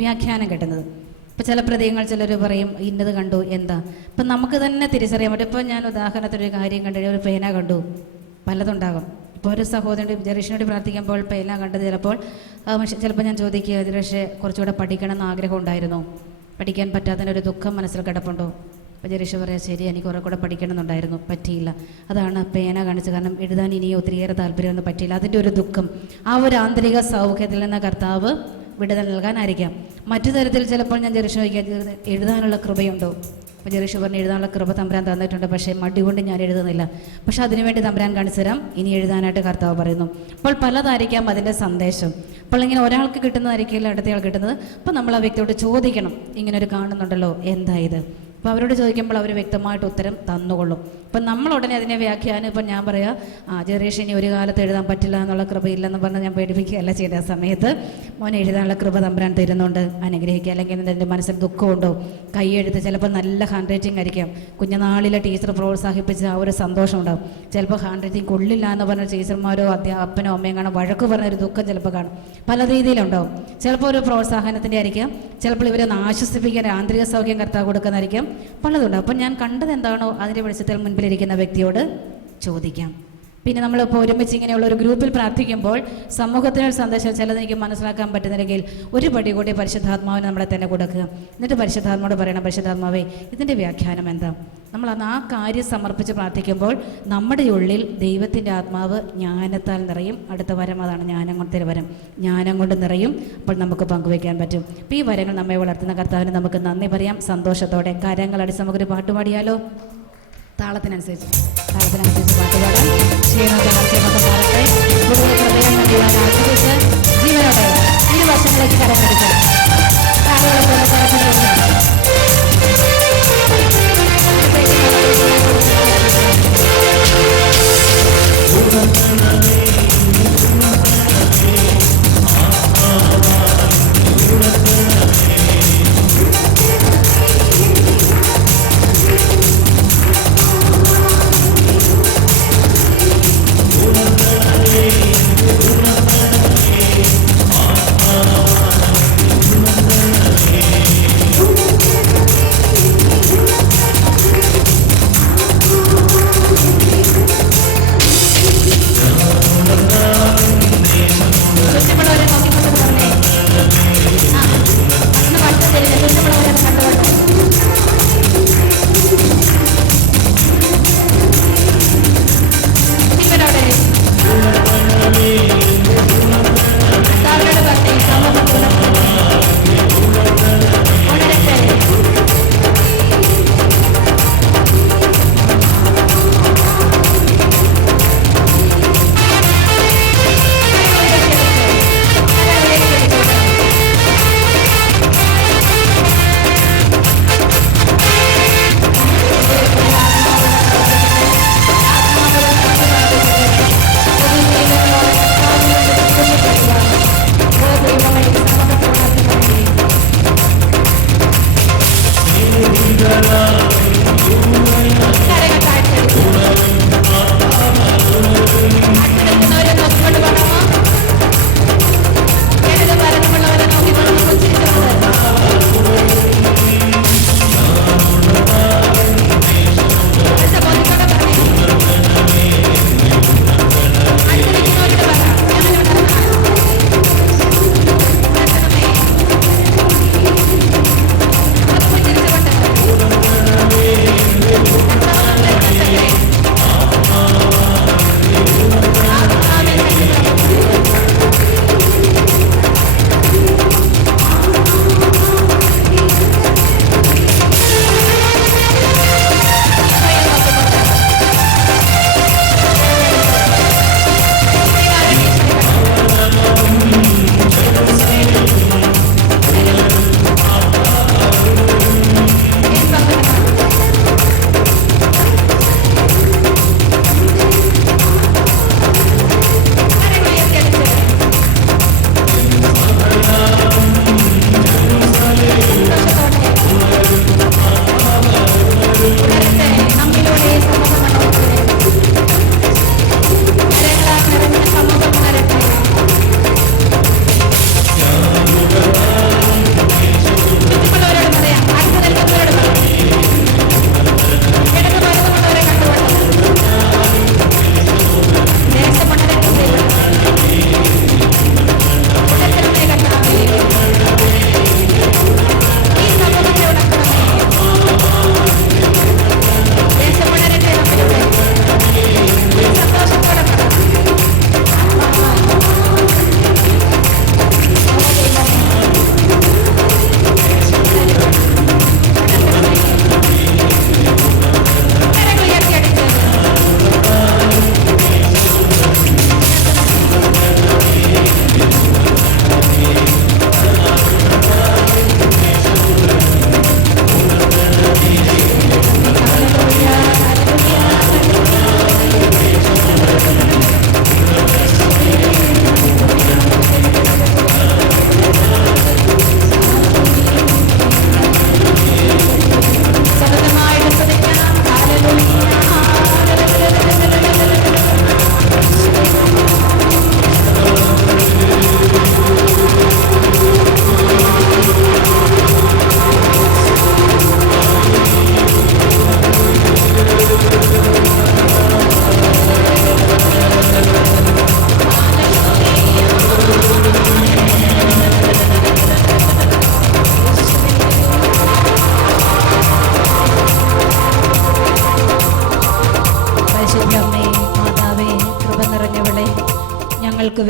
വ്യാഖ്യാനം കിട്ടുന്നത്. ഇപ്പോൾ ചില പ്രതീകങ്ങൾ ചിലർ പറയും ഇന്നത് കണ്ടു എന്താ, ഇപ്പം നമുക്ക് തന്നെ തിരിച്ചറിയാൻ പറ്റും. ഇപ്പോൾ ഞാൻ ഉദാഹരണത്തിനൊരു കാര്യം കണ്ടു, ഒരു പേന കണ്ടു, പലതുണ്ടാകും. ഇപ്പോൾ ഒരു സഹോദരൻ ജെറീഷിനോട് പ്രാർത്ഥിക്കുമ്പോൾ പേന കണ്ടത് ചിലപ്പോൾ ഞാൻ ചോദിക്കുക, ജെറീഷ് കുറച്ചുകൂടെ പഠിക്കണം എന്ന് ആഗ്രഹം ഉണ്ടായിരുന്നോ, പഠിക്കാൻ പറ്റാത്തതിനൊരു ദുഃഖം മനസ്സിൽ കിടപ്പുണ്ടോ? അപ്പോൾ ജെറീഷ് പറയാം, ശരി എനിക്ക് കുറെ കൂടെ പഠിക്കണമെന്നുണ്ടായിരുന്നു, പറ്റിയില്ല. അതാണ് പേന കാണിച്ചത്, കാരണം എഴുതാൻ ഇനിയും ഒത്തിരിയേറെ താല്പര്യമൊന്നും പറ്റിയില്ല. അതിൻ്റെ ഒരു ദുഃഖം, ആ ഒരു ആന്തരിക സൗഖ്യത്തിൽ നിന്ന് കർത്താവ് വിടുതൽ നൽകാനായിരിക്കാം. മറ്റു തരത്തിൽ ചിലപ്പോൾ ഞാൻ ജെറീഷ് ചോദിക്കുക, എഴുതാനുള്ള കൃപയുണ്ടോ? അപ്പോൾ ജെറീഷ് പറഞ്ഞ് എഴുതാനുള്ള കൃപ തമ്പുരാൻ തന്നിട്ടുണ്ട്, പക്ഷേ മടി കൊണ്ട് ഞാൻ എഴുതുന്നില്ല. പക്ഷെ അതിനുവേണ്ടി തമ്പുരാൻ കാണിച്ചു തരാം, ഇനി എഴുതാനായിട്ട് കർത്താവ് പറയുന്നു. അപ്പോൾ പലതായിരിക്കാം അതിൻ്റെ സന്ദേശം. അപ്പോൾ ഇങ്ങനെ ഒരാൾക്ക് കിട്ടുന്നതായിരിക്കില്ല അടുത്തയാൾ കിട്ടുന്നത്. അപ്പോൾ നമ്മൾ ആ വ്യക്തിയോട് ചോദിക്കണം, ഇങ്ങനൊരു കാണുന്നുണ്ടല്ലോ എന്താ ഇത്. അപ്പോൾ അവരോട് ചോദിക്കുമ്പോൾ അവർ വ്യക്തമായിട്ട് ഉത്തരം തന്നുകൊള്ളും. അപ്പം നമ്മൾ ഉടനെ അതിനെ വ്യാഖ്യാനം, ഇപ്പം ഞാൻ പറയാം, ജെറീഷ് ഇനി ഒരു കാലത്ത് എഴുതാൻ പറ്റില്ല എന്നുള്ള കൃപയില്ലെന്ന് പറഞ്ഞ് ഞാൻ പേടിപ്പിക്കുകയല്ല ചെയ്ത സമയത്ത് മോനെ എഴുതാനുള്ള കൃപ തമ്പുരാൻ തരുന്നുണ്ട്, അനുഗ്രഹിക്കുക. അല്ലെങ്കിൽ എൻ്റെ മനസ്സിൽ ദുഃഖമുണ്ടോ, കൈയെഴുത്ത് ചിലപ്പോൾ നല്ല ഹാൻഡ് റൈറ്റിംഗ് ആയിരിക്കാം, കുഞ്ഞുനാളിലെ ടീച്ചർ പ്രോത്സാഹിപ്പിച്ച ആ ഒരു സന്തോഷം ഉണ്ടാവും. ചിലപ്പോൾ ഹാൻഡ് റൈറ്റിംഗ് കൊള്ളില്ല എന്ന് പറഞ്ഞ ടീച്ചർമാരോ അപ്പനോ അമ്മയും കാണാൻ വഴക്ക് പറഞ്ഞൊരു ദുഃഖം ചിലപ്പോൾ കാണും. പല രീതിയിലുണ്ടാവും. ചിലപ്പോൾ ഒരു പ്രോത്സാഹനത്തിൻ്റെ ആയിരിക്കാം, ചിലപ്പോൾ ഇവരൊന്ന് ആശ്വസിപ്പിക്കാൻ ആന്തരിക സൗഖ്യം കർത്താവ് കൊടുക്കുന്നതായിരിക്കും, പലതുണ്ട്. അപ്പം ഞാൻ കണ്ടത് എന്താണോ അതിൻ്റെ വെളിച്ചത്തിൽ മുൻപിലിരിക്കുന്ന വ്യക്തിയോട് ചോദിക്കാം. പിന്നെ നമ്മളിപ്പോൾ ഒരുമിച്ച് ഇങ്ങനെയുള്ള ഒരു ഗ്രൂപ്പിൽ പ്രാർത്ഥിക്കുമ്പോൾ സമൂഹത്തിനൊരു സന്ദേശം ചിലത് എനിക്ക് മനസ്സിലാക്കാൻ പറ്റുന്നില്ലെങ്കിൽ ഒരു പടി കൂടി പരിശുദ്ധാത്മാവിന് നമ്മളെ തന്നെ കൊടുക്കുക. എന്നിട്ട് പരിശുദ്ധാത്മാവോട് പറയണം, പരിശുദ്ധാത്മാവേ ഇതിൻ്റെ വ്യാഖ്യാനം എന്താ. നമ്മൾ ആ കാര്യം സമർപ്പിച്ച് പ്രാർത്ഥിക്കുമ്പോൾ നമ്മുടെ ഉള്ളിൽ ദൈവത്തിൻ്റെ ആത്മാവ് ജ്ഞാനത്താൽ നിറയും. അടുത്ത വരം അതാണ്, ജ്ഞാനം കൊണ്ടൊരു വരം, ജ്ഞാനം കൊണ്ട് നിറയും. അപ്പോൾ നമുക്ക് പങ്കുവയ്ക്കാൻ പറ്റും. അപ്പോൾ ഈ വരങ്ങൾ നമ്മെ വളർത്തുന്ന കർത്താവിന് നമുക്ക് നന്ദി പറയാം. സന്തോഷത്തോടെ കരങ്ങളടിച്ച് നമുക്കൊരു പാട്ടുപാടിയാലോ? താളത്തിനനുസരിച്ച് പാട്ടുപാടാൻ ക്ഷീണമൊക്കെ മാറട്ടെ. കൂടുതൽ ഹൃദയം നൽകുവാൻ ആഗ്രഹിച്ച് ജീവനോടെ ഇരുവശങ്ങളിലേക്ക് കരക്കടിക്കുക. താളുകളെ കരക്കടിക്കുക.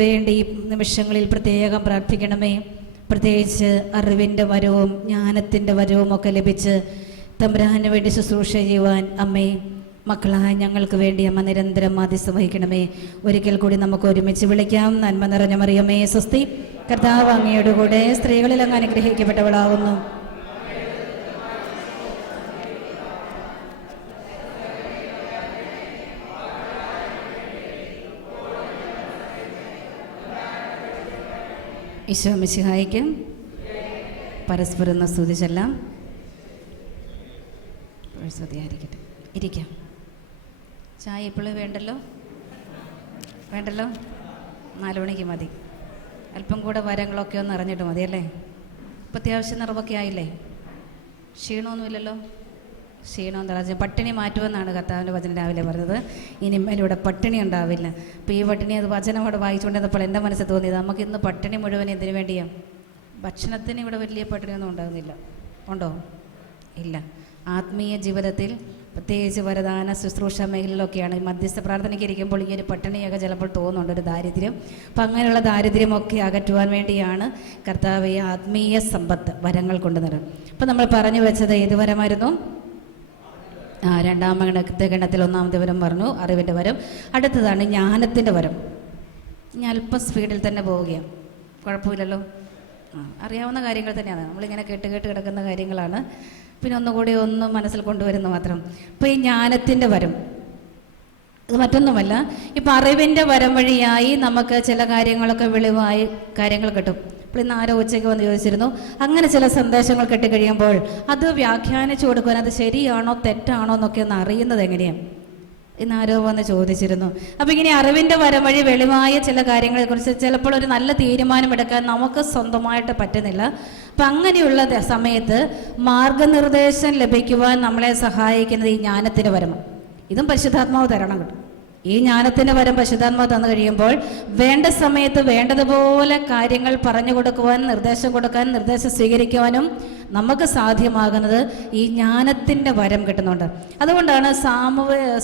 വേണ്ടി ഈ നിമിഷങ്ങളിൽ പ്രത്യേകം പ്രാർത്ഥിക്കണമേ. പ്രത്യേകിച്ച് അറിവിൻ്റെ വരവും ജ്ഞാനത്തിൻ്റെ വരവും ഒക്കെ ലഭിച്ച് തമ്പുരാന് വേണ്ടി ശുശ്രൂഷ ചെയ്യുവാൻ അമ്മേ മക്കളായ ഞങ്ങൾക്ക് വേണ്ടി അമ്മ നിരന്തരം മാധ്യസ്ഥം വഹിക്കണമേ. ഒരിക്കൽ കൂടി നമുക്ക് ഒരുമിച്ച് വിളിക്കാം. നന്മ നിറഞ്ഞ മറിയമേ സ്വസ്തി, കർത്താവ് അങ്ങയുടെ കൂടെ സ്ത്രീകളിൽ അങ്ങ് അനുഗ്രഹിക്കപ്പെട്ടവളാവുന്നു. ഈശോ മിശിഹായിക്ക് പരസ്പരം സ്തുതി ചെല്ലാം. സ്തുതിയായിരിക്കട്ടെ. ഇരിക്കാം. ചായ ഇപ്പോഴും വേണ്ടല്ലോ, 4 മണിക്ക് മതി. അല്പം കൂടെ വരങ്ങളൊക്കെ ഒന്ന് അറിഞ്ഞിട്ട് മതിയല്ലേ? ഇപ്പം അത്യാവശ്യം നിറവൊക്കെ ആയില്ലേ? ക്ഷീണമൊന്നുമില്ലല്ലോ? ക്ഷീണം എന്താ പട്ടിണി മാറ്റുമെന്നാണ് കർത്താവിൻ്റെ വചനം രാവിലെ പറഞ്ഞത്. ഇനിമേലിവിടെ പട്ടിണി ഉണ്ടാവില്ല. അപ്പോൾ ഈ പട്ടിണി അത് വചനം അവിടെ വായിച്ചുകൊണ്ടിരുന്നപ്പോൾ എൻ്റെ മനസ്സിൽ തോന്നിയത് നമുക്ക് ഇന്ന് പട്ടിണി മുഴുവൻ എന്തിനു വേണ്ടിയാണ്? ഭക്ഷണത്തിന് ഇവിടെ വലിയ പട്ടിണിയൊന്നും ഉണ്ടാകുന്നില്ല. ഉണ്ടോ? ഇല്ല. ആത്മീയ ജീവിതത്തിൽ പ്രത്യേകിച്ച് വരദാന ശുശ്രൂഷ മേഖലയിലൊക്കെയാണ് മധ്യസ്ഥ പ്രാർത്ഥനയ്ക്ക് ഇരിക്കുമ്പോൾ ഈ ഒരു പട്ടിണിയൊക്കെ ചിലപ്പോൾ തോന്നുന്നുണ്ട്, ഒരു ദാരിദ്ര്യം. അപ്പം അങ്ങനെയുള്ള ദാരിദ്ര്യമൊക്കെ അകറ്റുവാൻ വേണ്ടിയാണ് കർത്താവ് ഈ ആത്മീയ സമ്പത്ത് വരങ്ങൾ കൊണ്ടുവന്നത്. അപ്പം നമ്മൾ പറഞ്ഞു വെച്ചത് ഏത് വരമായിരുന്നു? രണ്ടാമത്തെ ഗണത്തിൽ ഒന്നാമത്തെ വരം പറഞ്ഞു, അറിവിൻ്റെ വരം. അടുത്തതാണ് ജ്ഞാനത്തിൻ്റെ വരം. ഞാൻ അല്പം സ്പീഡിൽ തന്നെ പോവുകയാണ്, കുഴപ്പമില്ലല്ലോ. അറിയാവുന്ന കാര്യങ്ങൾ തന്നെയാണ്, നമ്മളിങ്ങനെ കേട്ട് കിടക്കുന്ന കാര്യങ്ങളാണ്. പിന്നെ ഒന്നുകൂടി ഒന്ന് മനസ്സിൽ കൊണ്ടുവരുന്ന മാത്രം. ഇപ്പോൾ ഈ ജ്ഞാനത്തിൻ്റെ വരം ഇത് മറ്റൊന്നുമല്ല, ഇപ്പം അറിവിൻ്റെ വരം വഴിയായി നമുക്ക് ചില കാര്യങ്ങളൊക്കെ വെളിവായി കാര്യങ്ങൾ കിട്ടും. അപ്പോൾ ഇന്ന് ആരോ ഉച്ചയ്ക്ക് വന്ന് ചോദിച്ചിരുന്നു, അങ്ങനെ ചില സന്ദേശങ്ങൾ കിട്ടിക്കഴിയുമ്പോൾ അത് വ്യാഖ്യാനിച്ചു കൊടുക്കുവാൻ അത് ശരിയാണോ തെറ്റാണോ എന്നൊക്കെ ഒന്ന് അറിയുന്നത് എങ്ങനെയാണ്? ഇന്ന് ആരോ വന്ന് ചോദിച്ചിരുന്നു. അപ്പോൾ ഇങ്ങനെ അറിവിൻ്റെ വരം വഴി വെളിവായ ചില കാര്യങ്ങളെക്കുറിച്ച് ചിലപ്പോൾ ഒരു നല്ല തീരുമാനമെടുക്കാൻ നമുക്ക് സ്വന്തമായിട്ട് പറ്റുന്നില്ല. അപ്പം അങ്ങനെയുള്ള സമയത്ത് മാർഗനിർദ്ദേശം ലഭിക്കുവാൻ നമ്മളെ സഹായിക്കുന്നത് ഈ ജ്ഞാനത്തിൻ്റെ വരമാണ്. ഇതും പരിശുദ്ധാത്മാവ് തരണം കിട്ടും. ഈ ജ്ഞാനത്തിൻ്റെ വരം പരിശുദ്ധാത്മാവ് തന്നു കഴിയുമ്പോൾ വേണ്ട സമയത്ത് വേണ്ടതുപോലെ കാര്യങ്ങൾ പറഞ്ഞു കൊടുക്കുവാൻ, നിർദ്ദേശം കൊടുക്കാൻ, നിർദ്ദേശം സ്വീകരിക്കുവാനും നമുക്ക് സാധ്യമാകുന്നത് ഈ ജ്ഞാനത്തിൻ്റെ വരം കിട്ടുന്നുണ്ട്. അതുകൊണ്ടാണ്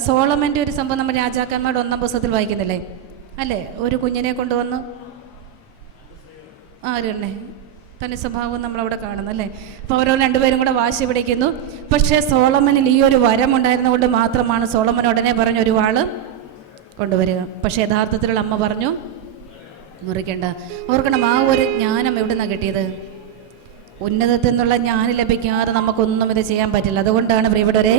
സോളമൻ്റെ ഒരു സംഭവം നമ്മൾ രാജാക്കന്മാരുടെ 1-ാം പുസ്തകത്തിൽ വായിക്കുന്നില്ലേ? അല്ലേ? ഒരു കുഞ്ഞിനെ കൊണ്ടുവന്നു, ആരുണ്ടേ തനി സ്വഭാവം നമ്മളവിടെ കാണുന്നല്ലേ. അപ്പോൾ അവരോ 2 പേരും കൂടെ വാശി പിടിക്കുന്നു. പക്ഷേ സോളമനിൽ ഈ ഒരു വരം ഉണ്ടായിരുന്നുകൊണ്ട് മാത്രമാണ് സോളമൻ ഉടനെ പറഞ്ഞ ഒരു വാള് കൊണ്ടുവരിക. പക്ഷേ യഥാർത്ഥത്തിലുള്ള അമ്മ പറഞ്ഞു മുറിക്കേണ്ട. ഓർക്കണം, ആ ഒരു ജ്ഞാനം എവിടെ നിന്നാണ് കിട്ടിയത്? ഉന്നതത്തിൽ നിന്നുള്ള ജ്ഞാനം ലഭിക്കാതെ നമുക്കൊന്നും ഇത് ചെയ്യാൻ പറ്റില്ല. അതുകൊണ്ടാണ് പ്രിയപ്പെട്ടവരെ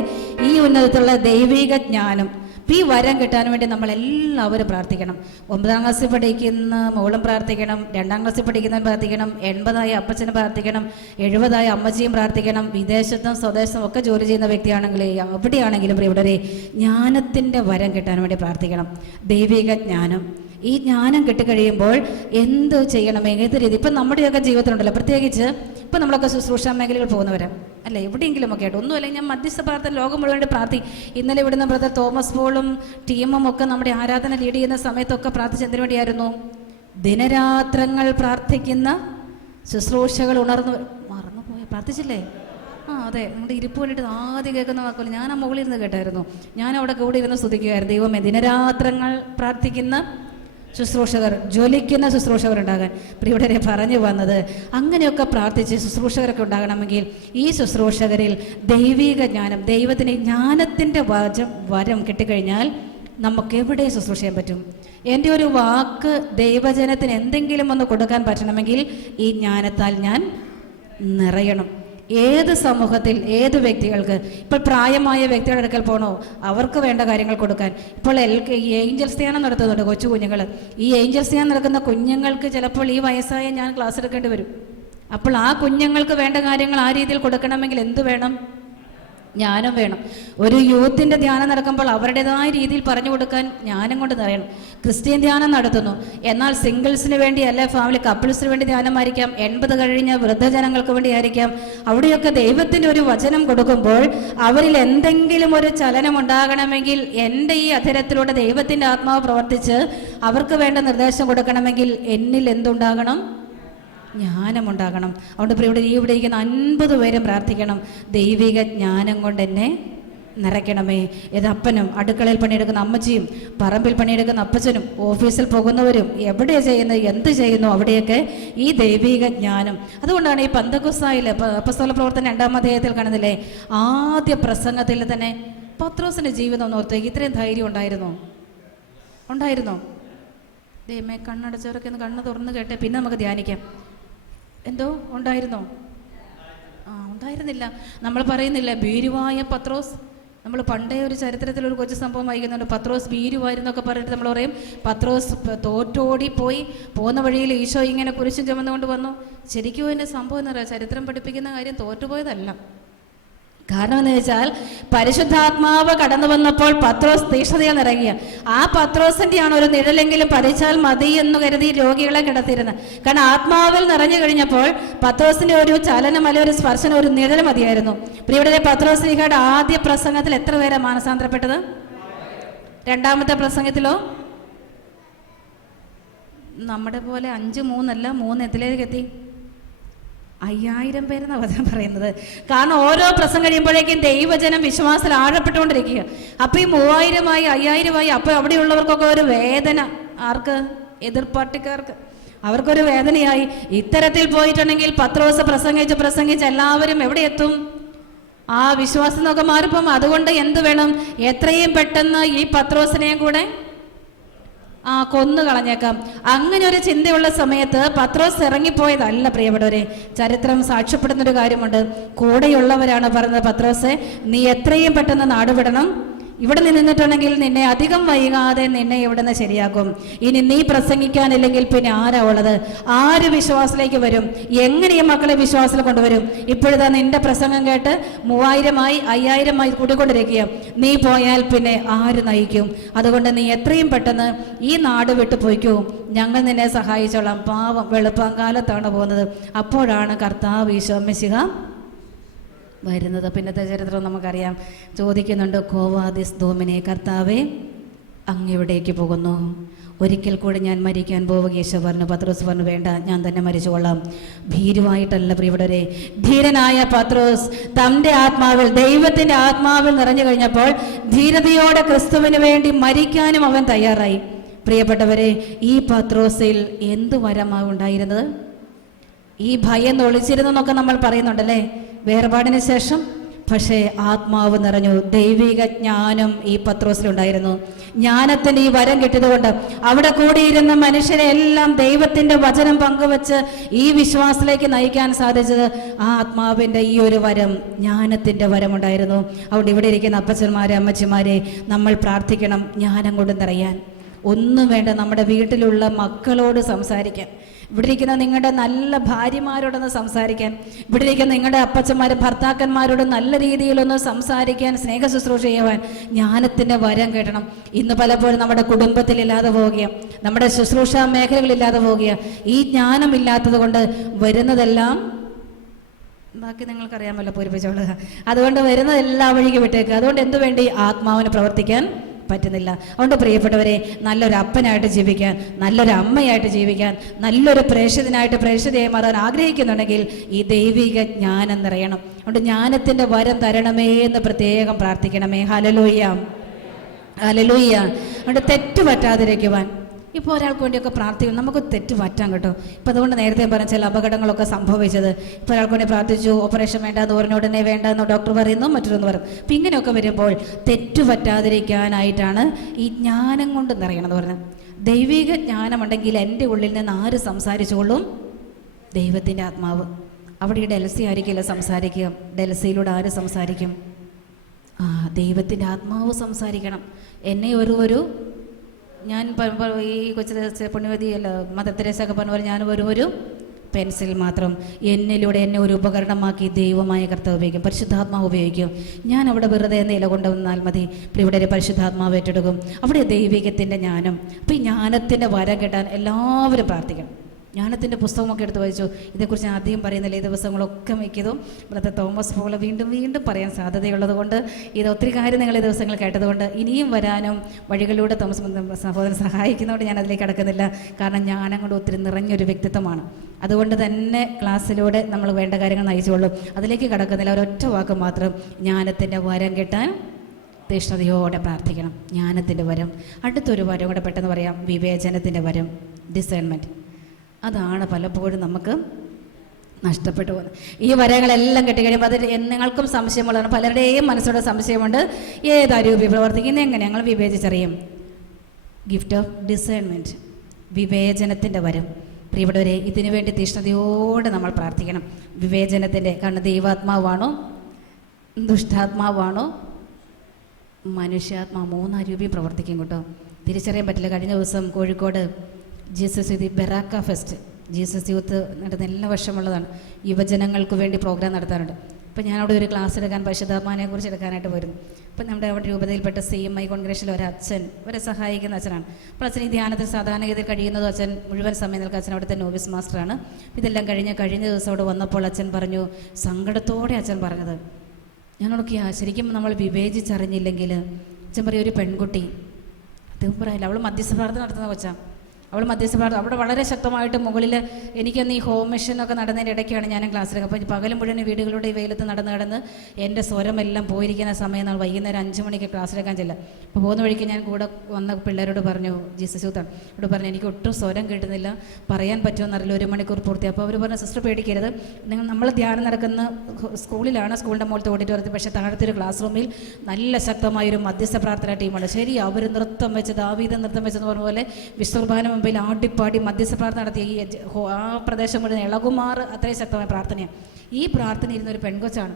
ഈ ഉന്നതത്തിലുള്ള ദൈവിക ജ്ഞാനം, ഈ വരം കിട്ടാൻ വേണ്ടി നമ്മളെല്ലാവരും പ്രാർത്ഥിക്കണം. 9-ാം ക്ലാസ്സിൽ പഠിക്കുന്ന മോളും പ്രാർത്ഥിക്കണം, 2-ാം ക്ലാസ്സിൽ പഠിക്കുന്നവൻ പ്രാർത്ഥിക്കണം, 80-ആയ അപ്പച്ചനും പ്രാർത്ഥിക്കണം, 70-ആയ അമ്മച്ചിയും പ്രാർത്ഥിക്കണം. വിദേശത്തും സ്വദേശത്തും ഒക്കെ ജോലി ചെയ്യുന്ന വ്യക്തിയാണെങ്കിൽ എവിടെയാണെങ്കിലും പ്രിയപ്പെട്ടവരെ ജ്ഞാനത്തിൻ്റെ വരം കിട്ടാൻ വേണ്ടി പ്രാർത്ഥിക്കണം. ദൈവിക ജ്ഞാനം, ഈ ജ്ഞാനം കിട്ടിക്കഴിയുമ്പോൾ എന്ത് ചെയ്യണം, ഏത് രീതി. ഇപ്പം നമ്മുടെയൊക്കെ ജീവിതത്തിലുണ്ടല്ലോ, പ്രത്യേകിച്ച് ഇപ്പം നമ്മളൊക്കെ ശുശ്രൂഷ മേഖലകൾ പോകുന്നവരാ അല്ലേ? എവിടെയെങ്കിലുമൊക്കെ ആയിട്ട് ഒന്നുമല്ല, ഞാൻ മധ്യസ്ഥ പ്രാർത്ഥന ലോകം മുഴുവൻ ഇന്നലെ ഇവിടുന്ന് ബ്രദർ തോമസ് പോളും ടീമും ഒക്കെ നമ്മുടെ ആരാധന ലീഡ് ചെയ്യുന്ന സമയത്തൊക്കെ പ്രാർത്ഥിച്ചതിന് വേണ്ടിയായിരുന്നു. ദിനരാത്രങ്ങൾ പ്രാർത്ഥിക്കുന്ന ശുശ്രൂഷകൾ മറന്നുപോയി പ്രാർത്ഥിച്ചില്ലേ? അതെ, നിങ്ങളുടെ ഇരിപ്പ് വേണ്ടിയിട്ട് ആദ്യം കേൾക്കുന്ന വാക്കുകൾ ഞാൻ ആ മുകളിൽ നിന്ന് കേട്ടായിരുന്നു. ഞാൻ അവിടെ കൂടി ഇരുന്ന് സ്തുതിക്കുകയായിരുന്നു. ദൈവമേ, ദിനരാത്രങ്ങൾ പ്രാർത്ഥിക്കുന്ന ശുശ്രൂഷകർ, ജ്വലിക്കുന്ന ശുശ്രൂഷകർ ഉണ്ടാകാൻ പ്രിയപ്പെട്ടവരെ പറഞ്ഞു വന്നത്. അങ്ങനെയൊക്കെ പ്രാർത്ഥിച്ച് ശുശ്രൂഷകരൊക്കെ ഉണ്ടാകണമെങ്കിൽ ഈ ശുശ്രൂഷകരിൽ ദൈവിക ജ്ഞാനം, ദൈവത്തിന് ജ്ഞാനത്തിൻ്റെ വരം കിട്ടിക്കഴിഞ്ഞാൽ നമുക്ക് എവിടെ ശുശ്രൂഷ ചെയ്യാൻ പറ്റും? എൻ്റെ ഒരു വാക്ക് ദൈവജനത്തിന് എന്തെങ്കിലും ഒന്ന് കൊടുക്കാൻ പറ്റണമെങ്കിൽ ഈ ജ്ഞാനത്താൽ ഞാൻ നിറയണം. ഏത് സമൂഹത്തിൽ ഏത് വ്യക്തികൾക്ക്, ഇപ്പോൾ പ്രായമായ വ്യക്തികളുടെ അടുക്കൽ പോകണോ, അവർക്ക് വേണ്ട കാര്യങ്ങൾ കൊടുക്കാൻ. ഇപ്പോൾ ഈ ഏഞ്ചൽസ് ധ്യാനം നടത്തുന്നുണ്ട് കൊച്ചു കുഞ്ഞുങ്ങൾ. ഈ ഏഞ്ചൽസ് ധ്യാനം നടക്കുന്ന കുഞ്ഞുങ്ങൾക്ക് ചിലപ്പോൾ ഈ വയസ്സായ ഞാൻ ക്ലാസ് എടുക്കേണ്ടി വരും. അപ്പോൾ ആ കുഞ്ഞുങ്ങൾക്ക് വേണ്ട കാര്യങ്ങൾ ആ രീതിയിൽ കൊടുക്കണമെങ്കിൽ എന്ത് വേണം? ജ്ഞാനം വേണം. ഒരു യൂത്തിൻ്റെ ധ്യാനം നടക്കുമ്പോൾ അവരുടേതായ രീതിയിൽ പറഞ്ഞു കൊടുക്കാൻ ജ്ഞാനം കൊണ്ട് നിറയണം. ക്രിസ്ത്യൻ ധ്യാനം നടത്തുന്നു, എന്നാൽ സിംഗിൾസിന് വേണ്ടി അല്ലെ ഫാമിലി കപ്പിൾസിന് വേണ്ടി ധ്യാനമായിരിക്കാം, 80 കഴിഞ്ഞ വൃദ്ധജനങ്ങൾക്ക് വേണ്ടി ആയിരിക്കാം. അവിടെയൊക്കെ ദൈവത്തിൻ്റെ ഒരു വചനം കൊടുക്കുമ്പോൾ അവരിൽ എന്തെങ്കിലും ഒരു ചലനം ഉണ്ടാകണമെങ്കിൽ, എൻ്റെ ഈ അധരത്തിലൂടെ ദൈവത്തിൻ്റെ ആത്മാവ് പ്രവർത്തിച്ച് അവർക്ക് വേണ്ട നിർദ്ദേശം കൊടുക്കണമെങ്കിൽ എന്നിൽ എന്തുണ്ടാകണം? ജ്ഞാനമുണ്ടാകണം. അതുകൊണ്ട് ഇവിടെ ഇരിക്കുന്ന 50 പേരും പ്രാർത്ഥിക്കണം, ദൈവിക ജ്ഞാനം കൊണ്ട് എന്നെ നിറയ്ക്കണമേ. ഇത് അപ്പനും, അടുക്കളയിൽ പണിയെടുക്കുന്ന അമ്മച്ചിയും, പറമ്പിൽ പണിയെടുക്കുന്ന അപ്പച്ചനും, ഓഫീസിൽ പോകുന്നവരും, എവിടെ ചെയ്യുന്നത്, എന്ത് ചെയ്യുന്നു, അവിടെയൊക്കെ ഈ ദൈവിക ജ്ഞാനം. അതുകൊണ്ടാണ് ഈ പന്തക്കുസ്തായിൽ അപ്പസ്തോല പ്രവർത്തനം 2-ാം അധ്യായത്തിൽ കാണുന്നില്ലേ, ആദ്യ പ്രസംഗത്തിൽ തന്നെ പത്രോസിൻ്റെ ജീവിതം ഒന്ന് ഓർത്തേക്ക്. ഇത്രയും ധൈര്യം ഉണ്ടായിരുന്നോ? ദൈവമേ, കണ്ണടച്ചവരൊക്കെ ഒന്ന് കണ്ണ് തുറന്ന് കേട്ടെ, പിന്നെ നമുക്ക് ധ്യാനിക്കാം. എന്തോ ഉണ്ടായിരുന്നോ? ഉണ്ടായിരുന്നില്ല. നമ്മൾ പറയുന്നില്ല ഭീരുവായ പത്രോസ്. നമ്മൾ പണ്ടേ ഒരു ചരിത്രത്തിൽ കൊച്ചു സംഭവം വായിക്കുന്നുണ്ട്, പത്രോസ് ഭീരുവായിരുന്നൊക്കെ പറഞ്ഞിട്ട് നമ്മൾ പറയും പത്രോസ് തോറ്റോടി പോകുന്ന വഴിയിൽ ഈശോ ഇങ്ങനെ കുരിശും ചുമന്നുകൊണ്ട് വന്നു. ശരിക്കും അതിൻ്റെ സംഭവം എന്ന് പറയാം, ചരിത്രം പഠിപ്പിക്കുന്ന കാര്യം തോറ്റുപോയതല്ല. കാരണം എന്ന് വെച്ചാൽ പരിശുദ്ധാത്മാവ് കടന്നു വന്നപ്പോൾ പത്രോസ് തീഷ്ണതയിൽ നിറങ്ങിയ ആ പത്രോസിൻ്റെയാണ് ഒരു നിഴലെങ്കിലും പതിച്ചാൽ മതി എന്ന് കരുതി രോഗികളെ കിടത്തിയിരുന്നത്. കാരണം ആത്മാവിൽ നിറഞ്ഞു കഴിഞ്ഞപ്പോൾ പത്രോസിന്റെ ഒരു ചലനം അല്ലെങ്കിൽ ഒരു സ്പർശനം, ഒരു നിഴൽ മതിയായിരുന്നു. പ്രിയപ്പെട്ടവരെ, പത്രോസ് ശ്ലീഹയുടെ ആദ്യ പ്രസംഗത്തിൽ എത്ര പേരെ മാനസാന്തരപ്പെട്ടത്? 2-ാമത്തെ പ്രസംഗത്തിലോ നമ്മുടെ പോലെ 5-3 അല്ല, 3 എത്തിലേക്ക് എത്തി? 5000 പേരെന്നാണ് വചനം പറയുന്നത്. കാരണം ഓരോ പ്രസംഗം കഴിയുമ്പോഴേക്കും ദൈവജനം വിശ്വാസത്തിൽ ആഴപ്പെട്ടുകൊണ്ടിരിക്കുക. അപ്പോൾ ഈ 3000-ആയി 5000-ആയി. അപ്പോൾ അവിടെയുള്ളവർക്കൊക്കെ ഒരു വേദന. ആർക്ക്? എതിർപ്പാർട്ടിക്കാർക്ക് അവർക്കൊരു വേദനയായി. ഇത്തരത്തിൽ പോയിട്ടുണ്ടെങ്കിൽ പത്രോസ് പ്രസംഗിച്ച് എല്ലാവരും എവിടെ എത്തും? ആ വിശ്വാസം എന്നൊക്കെ മാറിപ്പം. അതുകൊണ്ട് എന്ത് വേണം? എത്രയും പെട്ടെന്ന് ഈ പത്രോസിനെയും കൂടെ കൊന്നു കളഞ്ഞേക്കാം. അങ്ങനെ ഒരു ചിന്തയുള്ള സമയത്ത് പത്രോസ് ഇറങ്ങിപ്പോയതല്ല. പ്രിയപ്പെട്ടവരെ, ചരിത്രം സാക്ഷ്യപ്പെടുന്നൊരു കാര്യമുണ്ട്. കൂടെയുള്ളവരാണ് പറഞ്ഞത്, പത്രോസെ, നീ എത്രയും പെട്ടെന്ന് നാടുവിടണം. ഇവിടെ നിന്നിട്ടുണ്ടെങ്കിൽ നിന്നെ അധികം വൈകാതെ നിന്നെ ഇവിടുന്ന് ശരിയാക്കും. ഇനി നീ പ്രസംഗിക്കാനില്ലെങ്കിൽ പിന്നെ ആരാ ഉള്ളത്? ആര് വിശ്വാസത്തിലേക്ക് വരും? എങ്ങനെ ഈ മക്കളെ വിശ്വാസത്തിൽ കൊണ്ടുവരും? ഇപ്പോഴത്തെ നിന്റെ പ്രസംഗം കേട്ട് 3000-ആയി 5000-ആയി കൂടിക്കൊണ്ടിരിക്കുക. നീ പോയാൽ പിന്നെ ആര് നയിക്കും? അതുകൊണ്ട് നീ എത്രയും പെട്ടെന്ന് ഈ നാട് വിട്ടു പോയിക്കൂ, ഞങ്ങൾ നിന്നെ സഹായിച്ചോളാം. പാവം, വെളുപ്പാങ്കാലത്താണ് പോകുന്നത്. അപ്പോഴാണ് കർത്താവ് ഈശോ മിശിഹ വരുന്നത്. പിന്നത്തെ ചരിത്രം നമുക്കറിയാം. ചോദിക്കുന്നുണ്ട്, കോവാദിസ് ദോമിനെ, കർത്താവേ, അങ്ങെവിടേക്ക് പോകുന്നു? ഒരിക്കൽ കൂടി ഞാൻ മരിക്കാൻ പോവുക. ഈശോ പറഞ്ഞു. പത്രോസ് പറഞ്ഞു, വേണ്ട, ഞാൻ തന്നെ മരിച്ചുകൊള്ളാം. ഭീരുവായിട്ടല്ല പ്രിയപ്പെട്ടവരെ, ധീരനായ പത്രോസ് തൻ്റെ ആത്മാവിൽ, ദൈവത്തിൻ്റെ ആത്മാവിൽ നിറഞ്ഞു കഴിഞ്ഞപ്പോൾ ധീരതയോടെ ക്രിസ്തുവിന് വേണ്ടി മരിക്കാനും അവൻ തയ്യാറായി. പ്രിയപ്പെട്ടവരെ, ഈ പത്രോസിൽ എന്തു വരമാണ് ഉണ്ടായിരുന്നത്? ഈ ഭയം ഒളിച്ചിരുന്നെന്നൊക്കെ നമ്മൾ പറയുന്നുണ്ടല്ലേ വേർപാടിന് ശേഷം. പക്ഷേ ആത്മാവ് നിറഞ്ഞു. ദൈവിക ജ്ഞാനം ഈ പത്രോസിലുണ്ടായിരുന്നു. ജ്ഞാനത്തിന് ഈ വരം കിട്ടിയതുകൊണ്ട് അവിടെ കൂടിയിരുന്ന മനുഷ്യരെ എല്ലാം ദൈവത്തിൻ്റെ വചനം പങ്കുവച്ച് ഈ വിശ്വാസത്തിലേക്ക് നയിക്കാൻ സാധിച്ചത് ആ ആത്മാവിൻ്റെ ഈ ഒരു വരം, ജ്ഞാനത്തിൻ്റെ വരമുണ്ടായിരുന്നു. അവിടെ ഇവിടെ ഇരിക്കുന്ന അപ്പച്ചന്മാരെ, അമ്മച്ചിമാരെ, നമ്മൾ പ്രാർത്ഥിക്കണം ജ്ഞാനം കൊണ്ട് നിറയാൻ. ഒന്നും വേണ്ട, നമ്മുടെ വീട്ടിലുള്ള മക്കളോട് സംസാരിക്കാൻ, ഇവിടെ ഇരിക്കുന്ന നിങ്ങളുടെ നല്ല ഭാര്യമാരോടൊന്ന് സംസാരിക്കാൻ, ഇവിടെ ഇരിക്കുന്ന നിങ്ങളുടെ അപ്പച്ചന്മാരും ഭർത്താക്കന്മാരോട് നല്ല രീതിയിലൊന്ന് സംസാരിക്കാൻ, സ്നേഹ ശുശ്രൂഷ ചെയ്യുവാൻ ജ്ഞാനത്തിൻ്റെ വരം കേട്ടണം. ഇന്ന് പലപ്പോഴും നമ്മുടെ കുടുംബത്തിലില്ലാതെ പോവുക, നമ്മുടെ ശുശ്രൂഷ മേഖലകളില്ലാതെ പോവുക. ഈ ജ്ഞാനമില്ലാത്തത് കൊണ്ട് വരുന്നതെല്ലാം ബാക്കി നിങ്ങൾക്കറിയാമല്ലോ, പൂരിപ്പിച്ചോളുക. അതുകൊണ്ട് വരുന്നതെല്ലാം വഴിക്ക് വിട്ടേക്കുക. അതുകൊണ്ട് എന്തു വേണ്ടി? ആത്മാവിന് പ്രവർത്തിക്കാൻ പറ്റുന്നില്ല. അതുകൊണ്ട് പ്രിയപ്പെട്ടവരെ, നല്ലൊരു അപ്പനായിട്ട് ജീവിക്കാൻ, നല്ലൊരു അമ്മയായിട്ട് ജീവിക്കാൻ, നല്ലൊരു പ്രേക്ഷിതയായി മാറാൻ ആഗ്രഹിക്കുന്നുണ്ടെങ്കിൽ ഈ ദൈവിക ജ്ഞാനം നിറയണം. അതുകൊണ്ട് ജ്ഞാനത്തിൻ്റെ വരം തരണമേ എന്ന് പ്രത്യേകം പ്രാർത്ഥിക്കണമേ. Hallelujah, hallelujah. അതുകൊണ്ട് തെറ്റ് പറ്റാതിരിക്കുവാൻ ഇപ്പോൾ ഒരാൾക്ക് വേണ്ടിയൊക്കെ പ്രാർത്ഥിക്കും. നമുക്ക് തെറ്റ് പറ്റാം കേട്ടോ. ഇപ്പം അതുകൊണ്ട് നേരത്തെ പറഞ്ഞ ചില അപകടങ്ങളൊക്കെ സംഭവിച്ചത്. ഇപ്പോൾ ഒരാൾക്ക് വേണ്ടി പ്രാർത്ഥിച്ചു, ഓപ്പറേഷൻ വേണ്ട എന്ന് പറഞ്ഞ ഉടനെ വേണ്ട എന്ന് ഡോക്ടർ പറയുന്നു, മറ്റൊന്ന് പറയും. അപ്പം ഇങ്ങനെയൊക്കെ വരുമ്പോൾ തെറ്റ് പറ്റാതിരിക്കാനായിട്ടാണ് ഈ ജ്ഞാനം കൊണ്ട് നിറയണമെന്ന് പറഞ്ഞത്. ദൈവിക ജ്ഞാനമുണ്ടെങ്കിൽ എൻ്റെ ഉള്ളിൽ നിന്ന് ആര് സംസാരിച്ചുകൊള്ളും? ദൈവത്തിൻ്റെ ആത്മാവ്. അവിടെ ഈ ഡെൽസി ആയിരിക്കില്ല സംസാരിക്കുക. ഡെൽസിയിലൂടെ ആര് സംസാരിക്കും? ദൈവത്തിൻ്റെ ആത്മാവ് സംസാരിക്കണം. എന്നെ ഒരു ഞാൻ ഈ കൊച്ചു പുണ്യവതിയല്ല മദർ തെരേസയൊക്കെ പറഞ്ഞ പോലെ ഞാൻ ഒരു പെൻസിൽ മാത്രം, എന്നിലൂടെ എന്നെ ഒരു ഉപകരണമാക്കി ദൈവമായ കർത്താവ് ഉപയോഗിക്കും, പരിശുദ്ധാത്മാവ് ഉപയോഗിക്കും. ഞാൻ അവിടെ വെറുതെ നില കൊണ്ടുവന്നാൽ മതി. ഇവിടെ പരിശുദ്ധാത്മാവ് ഏറ്റെടുക്കും. അവിടെ ദൈവികത്തിൻ്റെ ജ്ഞാനം. അപ്പോൾ ഈ ജ്ഞാനത്തിൻ്റെ വരം കിട്ടാൻ എല്ലാവരും പ്രാർത്ഥിക്കണം. ജ്ഞാനത്തിൻ്റെ പുസ്തകമൊക്കെ എടുത്ത് വായിച്ചു. ഇതേക്കുറിച്ച് ഞാൻ ആദ്യം പറയുന്നില്ല. ഈ ദിവസങ്ങളൊക്കെ മിക്കതും ബ്രദർ തോമസ് പോൾ വീണ്ടും പറയാൻ സാധ്യതയുള്ളത് കൊണ്ട് ഇത് ഒത്തിരി കാര്യം നിങ്ങൾ ഈ ദിവസങ്ങൾ കേട്ടതുകൊണ്ട് ഇനിയും വരാനും വഴികളിലൂടെ തോമസ് സഹോദരൻ സഹായിക്കുന്നതുകൊണ്ട് ഞാൻ അതിലേക്ക് കടക്കുന്നില്ല. കാരണം ജ്ഞാനം കൊണ്ട് ഒത്തിരി നിറഞ്ഞൊരു വ്യക്തിത്വമാണ്. അതുകൊണ്ട് തന്നെ ക്ലാസ്സിലൂടെ നമ്മൾ വേണ്ട കാര്യങ്ങൾ നയിച്ചുകൊള്ളും. അതിലേക്ക് കടക്കുന്നില്ല. ഒരൊറ്റ വാക്ക് മാത്രം, ജ്ഞാനത്തിൻ്റെ വരം കിട്ടാൻ തീഷ്ണതയോടെ പ്രാർത്ഥിക്കണം. ജ്ഞാനത്തിൻ്റെ വരം. അടുത്തൊരു വരം കൂടെ പെട്ടെന്ന് പറയാം, വിവേചനത്തിൻ്റെ വരം, ഡിസേൺമെൻറ്റ്. അതാണ് പലപ്പോഴും നമുക്ക് നഷ്ടപ്പെട്ടു പോകുന്നത്. ഈ വരങ്ങളെല്ലാം കിട്ടിക്കഴിയുമ്പോൾ അത് നിങ്ങൾക്കും സംശയമുള്ളതാണ്. പലരുടെയും മനസ്സോടെ സംശയമുണ്ട്, ഏതാ രൂപി പ്രവർത്തിക്കുന്നത്, എങ്ങനെ ഞങ്ങൾ വിവേചിച്ചറിയും? ഗിഫ്റ്റ് ഓഫ് ഡിസേൺമെൻറ്റ്, വിവേചനത്തിൻ്റെ വരം. പ്രിയപ്പെട്ടവരെ, ഇതിനു വേണ്ടി തീഷ്ണതയോടെ നമ്മൾ പ്രാർത്ഥിക്കണം. വിവേചനത്തിൻ്റെ, കാരണം ദൈവാത്മാവാണോ ദുഷ്ടാത്മാവാണോ മനുഷ്യാത്മാവ്, മൂന്നാം രൂപയും പ്രവർത്തിക്കും കേട്ടോ. തിരിച്ചറിയാൻ പറ്റില്ല. കഴിഞ്ഞ ദിവസം Kozhikode Jesus youth ബെറാക്ക fest, Jesus youth നടത്തുന്ന എല്ലാ വർഷമുള്ളതാണ്. യുവജനങ്ങൾക്ക് വേണ്ടി പ്രോഗ്രാം നടത്താറുണ്ട്. അപ്പോൾ ഞാനവിടെ ഒരു ക്ലാസ് എടുക്കാൻ പരിശുദ്ധാത്മാവിനെ കുറിച്ച് എടുക്കാനായിട്ട് വരുന്നു. അപ്പം നമ്മുടെ അവിടെ രൂപതയിൽപ്പെട്ട CMI കോൺഗ്രസിൽ ഒരച്ഛൻ, ഇവരെ സഹായിക്കുന്ന അച്ഛനാണ്. അപ്പോൾ അച്ഛൻ ഈ ധ്യാനത്തിൽ സാധാരണഗതിയിൽ കഴിയുന്നതും അച്ഛൻ മുഴുവൻ സമയം നിൽക്കുക. അച്ഛൻ അവിടുത്തെ നോവിസ് മാസ്റ്ററാണ്. ഇതെല്ലാം കഴിഞ്ഞ ദിവസം അവിടെ വന്നപ്പോൾ അച്ഛൻ പറഞ്ഞു, സങ്കടത്തോടെ അച്ഛൻ പറഞ്ഞത്, ഞാനോടൊക്കെ ശരിക്കും നമ്മൾ വിവേചിച്ചറിഞ്ഞില്ലെങ്കിൽ, അച്ഛൻ പറയും, ഒരു പെൺകുട്ടി, അദ്ദേഹം പറയില്ല, അവൾ മധ്യസ്ഥ പ്രാർത്ഥന നടത്തുന്ന കൊച്ചാണ്. അവൾ മധ്യസ്ഥ പ്രാർത്ഥന അവിടെ വളരെ ശക്തമായിട്ട് മുകളിൽ, എനിക്കന്ന് ഈ ഹോം മിഷനൊക്കെ നടന്നതിൻ്റെ ഇടയ്ക്കാണ് ഞാൻ ക്ലാസ്സിലൊക്കെ. അപ്പോൾ പകലും മുഴുവൻ വീടുകളുടെ ഈ വെയിലത്ത് നടന്ന് എൻ്റെ സ്വരമെല്ലാം പോയിരിക്കുന്ന സമയം നമ്മൾ വൈകുന്നേരം 5 മണിക്ക് ക്ലാസ്സിലെക്കാൻ ചെല്ലാം. അപ്പോൾ പോകുന്ന വഴിക്ക് ഞാൻ കൂടെ വന്ന പിള്ളേരോട് പറഞ്ഞു, ജീസസ് യൂത്താണ്, അവിടെ പറഞ്ഞു, എനിക്ക് ഒട്ടും സ്വരം കിട്ടുന്നില്ല, പറയാൻ പറ്റുമെന്നറിയില്ല, 1 മണിക്കൂർ പൂർത്തി. അപ്പോൾ അവർ പറഞ്ഞു, സിസ്റ്റർ പേടിക്കരുത്, നമ്മൾ ധ്യാനം നടക്കുന്ന സ്കൂളിലാണ്, സ്കൂളിൻ്റെ മുകളിലത്തെ ഓഡിറ്റോറിയത്തിൽ, പക്ഷേ താഴത്തെ ഒരു ക്ലാസ് റൂമിൽ നല്ല ശക്തമായൊരു മധ്യസ്ഥ പ്രാർത്ഥന ടീമുണ്ട്. ശരി, അവർ നൃത്തം വെച്ച്, ദാവീദ് നൃത്തം വെച്ചെന്ന് പറഞ്ഞ പോലെ വിശ്വകുർബാന മുമ്പിൽ ആടിപ്പാടി മധ്യസ്ഥ പ്രാർത്ഥന നടത്തിയ ആ പ്രദേശം മുഴുവൻ ഇളകുമാർ അത്രയും ശക്തമായ പ്രാർത്ഥനയാണ്. ഈ പ്രാർത്ഥന ഇരുന്നൊരു പെൺകൊച്ചാണ്.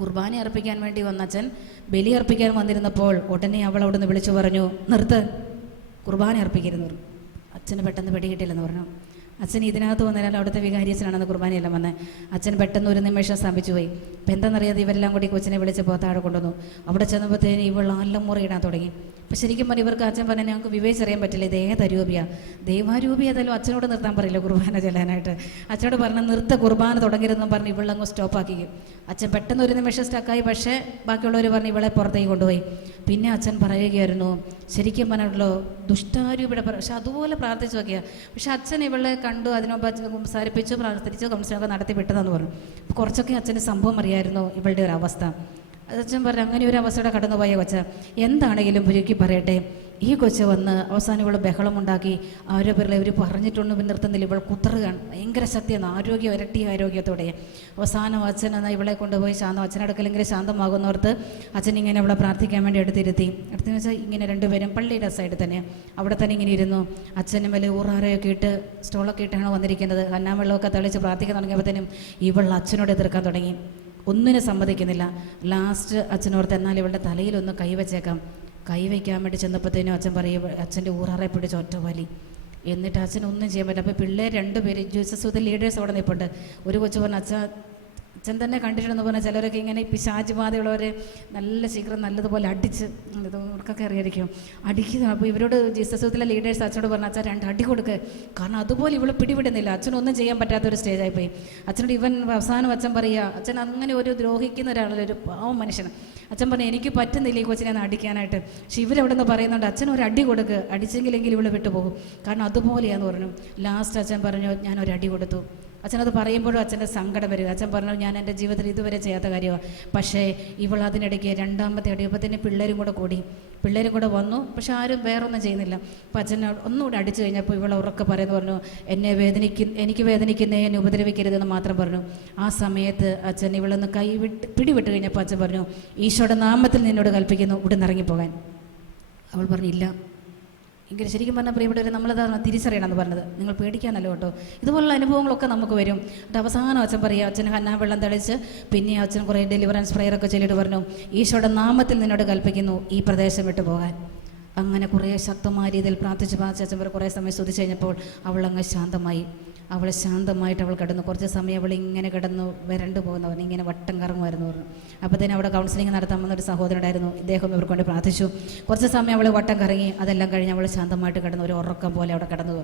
കുർബാന അർപ്പിക്കാൻ വേണ്ടി വന്ന അച്ഛൻ ബലി അർപ്പിക്കാൻ വന്നിരുന്നപ്പോൾ ഉടനെ അവൾ അവിടെ നിന്ന് വിളിച്ചു പറഞ്ഞു, നിർത്ത്, കുർബാന അർപ്പിക്കരുതെന്ന് പറഞ്ഞു. അച്ഛന് പെട്ടെന്ന് പിടികിട്ടില്ലെന്ന് പറഞ്ഞു. അച്ഛൻ ഇതിനകത്ത് വന്നാൽ അവിടുത്തെ വികാരിയച്ഛനാണെന്ന് കുർബാനയെല്ലാം വന്നത്. അച്ഛൻ പെട്ടെന്ന് ഒരു നിമിഷം സ്ഥാപിച്ചു പോയി. അപ്പം എന്താണെന്നറിയാതെ ഇവരെല്ലാം കൂടി കൊച്ചിനെ വിളിച്ച് താഴെ കൊണ്ടുവന്നു. അവിടെ ചെന്നപ്പോഴത്തേന് ഇവൾ നല്ല മുറിയിടാൻ തുടങ്ങി. അപ്പം ശരിക്കും പറഞ്ഞാൽ ഇവർക്ക് അച്ഛൻ പറഞ്ഞാൽ ഞങ്ങൾക്ക് വിവേചിച്ചറിയാൻ പറ്റില്ല, ഇത് ഏതരൂപിയാണ്, ദൈവാരൂപി ഏതായാലും അച്ഛനോട് നിർത്താൻ പറയില്ല കുർബാന ചെല്ലാനായിട്ട്. അച്ഛനോട് പറഞ്ഞാൽ നിർത്ത, കുർബാന തുടങ്ങരുതെന്നും പറഞ്ഞ് ഇവളങ്ങ് സ്റ്റോപ്പാക്കിക്കും. അച്ഛൻ പെട്ടെന്ന് ഒരു നിമിഷം സ്റ്റക്കായി. പക്ഷേ ബാക്കിയുള്ളവർ പറഞ്ഞ് ഇവളെ പുറത്തേക്ക് കൊണ്ടുപോയി. പിന്നെ അച്ഛൻ പറയുകയായിരുന്നു, ശരിക്കും പറഞ്ഞല്ലോ ദുഷ്ടാരൂപിയുടെ, പക്ഷെ അതുപോലെ പ്രാർത്ഥിച്ചു നോക്കിയാൽ. പക്ഷെ അച്ഛൻ ഇവളെ കണ്ടു, അതിനൊപ്പം സംസാരിപ്പിച്ചു, പ്രാർത്ഥിച്ചു, കൗൺസിലൊക്കെ നടത്തി വിട്ടതെന്ന് പറഞ്ഞു. അപ്പോൾ കുറച്ചൊക്കെ അച്ഛന് സംഭവം അറിയായിരുന്നു ഇവളുടെ ഒരു അവസ്ഥ. അച്ഛൻ പറഞ്ഞു, അങ്ങനെ ഒരു അവസ്ഥയുടെ കടന്നുപോയ കൊച്ച എന്താണെങ്കിലും പുരുക്കി പറയട്ടെ, ഈ കൊച്ച് വന്ന് അവസാനം ഇവൾ ബഹളമുണ്ടാക്കി, ആരോ പേരിൽ ഇവർ പറഞ്ഞിട്ടൊന്നും നിർത്തുന്നില്ല, ഇവൾ കുത്തറുകയാണ്, ഭയങ്കര ശക്തിയാണ്, ആരോഗ്യം ഇരട്ടി ആരോഗ്യത്തോടെ. അവസാനം അച്ഛൻ എന്നാൽ ഇവളെ കൊണ്ടുപോയി അച്ഛനടുക്കലെങ്കിലും ശാന്തമാകുന്നോർത്ത് അച്ഛൻ ഇങ്ങനെ അവളെ പ്രാർത്ഥിക്കാൻ വേണ്ടി എടുത്തിരുത്തി വെച്ചാൽ ഇങ്ങനെ രണ്ടുപേരും പള്ളിയുടെ സൈഡിൽ തന്നെ അവിടെ തന്നെ ഇങ്ങനെ ഇരുന്നു. അച്ഛനും വലിയ ഊറാറയൊക്കെ ഇട്ട് സ്റ്റോളൊക്കെ ഇട്ടാണ് വന്നിരിക്കുന്നത്. അന്നാവെള്ളമൊക്കെ തളിച്ച് പ്രാർത്ഥിക്കാൻ തുടങ്ങിയപ്പോഴത്തേനും ഇവൾ അച്ഛനോട് എതിർക്കാൻ തുടങ്ങി. ഒന്നിനും സമ്മതിക്കുന്നില്ല. ലാസ്റ്റ് അച്ഛനോർത്ത് എന്നാൽ ഇവളുടെ തലയിലൊന്ന് കൈവച്ചേക്കാം. കൈവയ്ക്കാൻ വേണ്ടി ചെന്നപ്പോഴത്തേനും അച്ഛൻ പറയും, അച്ഛൻ്റെ ഊറാറെ പിടിച്ച് ഒറ്റ വലി. എന്നിട്ട് അച്ഛൻ ഒന്നും ചെയ്യാൻ പറ്റില്ല. അപ്പോൾ പിള്ളേർ 2 പേര് ജീസസ് യൂത്ത് ലീഡേഴ്സ് അവിടെ നിൽപ്പുണ്ട്. ഒരു കൊച്ചു പറഞ്ഞ, അച്ഛൻ തന്നെ കണ്ടിട്ടുണ്ടെന്ന് പറഞ്ഞാൽ ചിലരൊക്കെ ഇങ്ങനെ പിശാച് ബാധയുള്ളവരെ നല്ല ശീഘ്രം നല്ലതുപോലെ അടിച്ച്, ഇവർക്കൊക്കെ അറിയായിരിക്കും, അടിക്കുക. അപ്പോൾ ഇവരോട് ജീസസ് യൂത്തിലെ ലീഡേഴ്സ് അച്ഛനോട് പറഞ്ഞു, അച്ഛൻ 2 അടി കൊടുക്കുക, കാരണം അതുപോലെ ഇവൾ പിടിവിടുന്നില്ല. അച്ഛനൊന്നും ചെയ്യാൻ പറ്റാത്തൊരു സ്റ്റേജായിപ്പോയി. അച്ഛനോട് ഇവൻ അവസാനം അച്ഛൻ പറയുക, അച്ഛൻ അങ്ങനെ ഒരു ദ്രോഹിക്കുന്ന ഒരാളല്ല, ഒരു പാവം മനുഷ്യന്. അച്ഛൻ പറഞ്ഞു, എനിക്ക് പറ്റുന്നില്ല ഈ കൊച്ചിനെ ഒന്ന് അടിക്കാനായിട്ട്. പക്ഷെ ഇവരവിടെ നിന്ന് പറയുന്നുണ്ട്, അച്ഛൻ ഒരു അടി കൊടുക്കുക, അടിച്ചെങ്കിലെങ്കിൽ ഇവൾ വിട്ടുപോകും, കാരണം അതുപോലെയാന്ന് പറഞ്ഞു. ലാസ്റ്റ് അച്ഛൻ പറഞ്ഞു, ഞാൻ ഒരു അടി കൊടുത്തു. അച്ഛനത് പറയുമ്പോഴും അച്ഛൻ്റെ സങ്കടം വരിക. അച്ഛൻ പറഞ്ഞു, ഞാൻ എൻ്റെ ജീവിതത്തിൽ ഇതുവരെ ചെയ്യാത്ത കാര്യമാണ്. പക്ഷേ ഇവൾ അതിനിടയ്ക്ക് 2ാമത്തെ അടിയപ്പത്തിന് പിള്ളേരും കൂടെ വന്നു. പക്ഷെ ആരും വേറൊന്നും ചെയ്യുന്നില്ല. അപ്പോൾ അച്ഛൻ ഒന്നുകൂടെ അടിച്ചു കഴിഞ്ഞപ്പോൾ ഇവൾ ഉറക്കെ പറയുന്നു പറഞ്ഞു, എനിക്ക് വേദനിക്കുന്നേ, എന്നെ ഉപദ്രവിക്കരുതെന്ന് മാത്രം പറഞ്ഞു. ആ സമയത്ത് അച്ഛൻ ഇവളൊന്ന് പിടിവിട്ട് കഴിഞ്ഞപ്പോൾ അച്ഛൻ പറഞ്ഞു, ഈശോയുടെ നാമത്തിൽ നിന്നോട് കൽപ്പിക്കുന്നു ഇവിടെ നിന്ന് ഇറങ്ങിപ്പോകാൻ. അവൾ പറഞ്ഞില്ല. എങ്കിൽ ശരിക്കും പറഞ്ഞാൽ പ്രിയപ്പെട്ടവരെ, നമ്മളതാണ് തിരിച്ചറിയണമെന്ന് പറഞ്ഞത്. നിങ്ങൾ പേടിക്കാനല്ലോ കേട്ടോ, ഇതുപോലുള്ള അനുഭവങ്ങളൊക്കെ നമുക്ക് വരും. അവസാനം അച്ഛൻ പറയുക, അച്ഛൻ ഹന്നാ വെള്ളം തളിച്ച് പിന്നെ അച്ഛൻ കുറേ ഡെലിവറൻസ് പ്രയറൊക്കെ ചൊല്ലിയിട്ട് പറഞ്ഞു, ഈശോയുടെ നാമത്തിൽ നിന്നോട് കൽപ്പിക്കുന്നു ഈ പ്രദേശം വിട്ടു പോകാൻ. അങ്ങനെ കുറേ ശക്തമായ രീതിയിൽ പ്രാർത്ഥിച്ച് അച്ഛൻ കുറേ സമയം സ്തുതിച്ച് കഴിഞ്ഞപ്പോൾ അവളങ്ങ് ശാന്തമായി. അവൾ ശാന്തമായിട്ട് അവൾ കിടന്നു. കുറച്ച് സമയം അവൾ ഇങ്ങനെ കിടന്നു വരണ്ടു പോകുന്നവൻ, ഇങ്ങനെ വട്ടം കറങ്ങുമായിരുന്നു പറഞ്ഞു. അപ്പോൾ തന്നെ അവിടെ കൗൺസിലിംഗ് നടത്താൻ വന്നൊരു സഹോദരനായിരുന്നു, ഇദ്ദേഹം ഇവർക്ക് വേണ്ടി പ്രാർത്ഥിച്ചു. കുറച്ച് സമയം അവൾ വട്ടം കറങ്ങി. അതെല്ലാം കഴിഞ്ഞ് അവൾ ശാന്തമായിട്ട് കിടന്നു, ഒരു ഉറക്കം പോലെ അവിടെ കിടന്നു.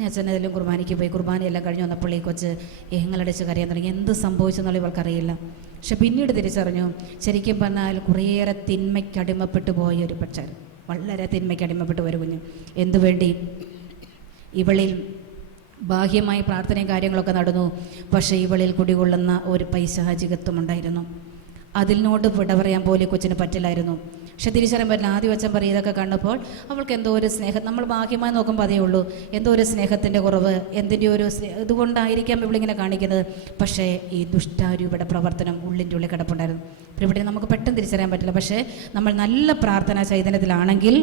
ഞാൻ അച്ഛനെല്ലാം കുർബാനയ്ക്ക് പോയി. കുർബാനയെല്ലാം കഴിഞ്ഞ് വന്നപ്പോൾ ഈ കൊച്ച് ഏങ്ങളടിച്ച് കരയാൻ തുടങ്ങി. എന്ത് സംഭവിച്ചെന്നുള്ള ഇവൾക്കറിയില്ല. പക്ഷെ പിന്നീട് തിരിച്ചറിഞ്ഞു, ശരിക്കും പറഞ്ഞാൽ കുറേയേറെ തിന്മയ്ക്ക് അടിമപ്പെട്ടു പോയ ഒരു പക്ഷേ, വളരെ തിന്മയ്ക്ക് അടിമപ്പെട്ടു ഒരു കുഞ്ഞ്. എന്തുവേണ്ടി? ഇവളിൽ ബാഹ്യമായി പ്രാർത്ഥനയും കാര്യങ്ങളൊക്കെ നടന്നു, പക്ഷേ ഇവളിൽ കുടികൊള്ളുന്ന ഒരു പൈശാചികത്വം ഉണ്ടായിരുന്നു. അതിനോട് വിട പറയാൻ പോലും കൊച്ചിന് പറ്റില്ലായിരുന്നു. പക്ഷെ തിരിച്ചറിയാൻ പറ്റില്ല. ആദ്യം അച്ഛൻ പറയും ഇതൊക്കെ കണ്ടപ്പോൾ അവൾക്ക് എന്തോ ഒരു സ്നേഹം, നമ്മൾ ബാഹ്യമായി നോക്കുമ്പോൾ അതേ ഉള്ളൂ, എന്തോ ഒരു സ്നേഹത്തിൻ്റെ കുറവ്, എന്തിൻ്റെ ഒരു ഇതുകൊണ്ടായിരിക്കാം ഇവളിങ്ങനെ കാണിക്കുന്നത്. പക്ഷേ ഈ ദുഷ്ടാരൂപയുടെ പ്രവർത്തനം ഉള്ളിൻ്റെ ഉള്ളിൽ കിടപ്പുണ്ടായിരുന്നു. ഇവിടെ നമുക്ക് പെട്ടെന്ന് തിരിച്ചറിയാൻ പറ്റില്ല. പക്ഷേ നമ്മൾ നല്ല പ്രാർത്ഥനാ ചൈതന്യത്തിലാണെങ്കിൽ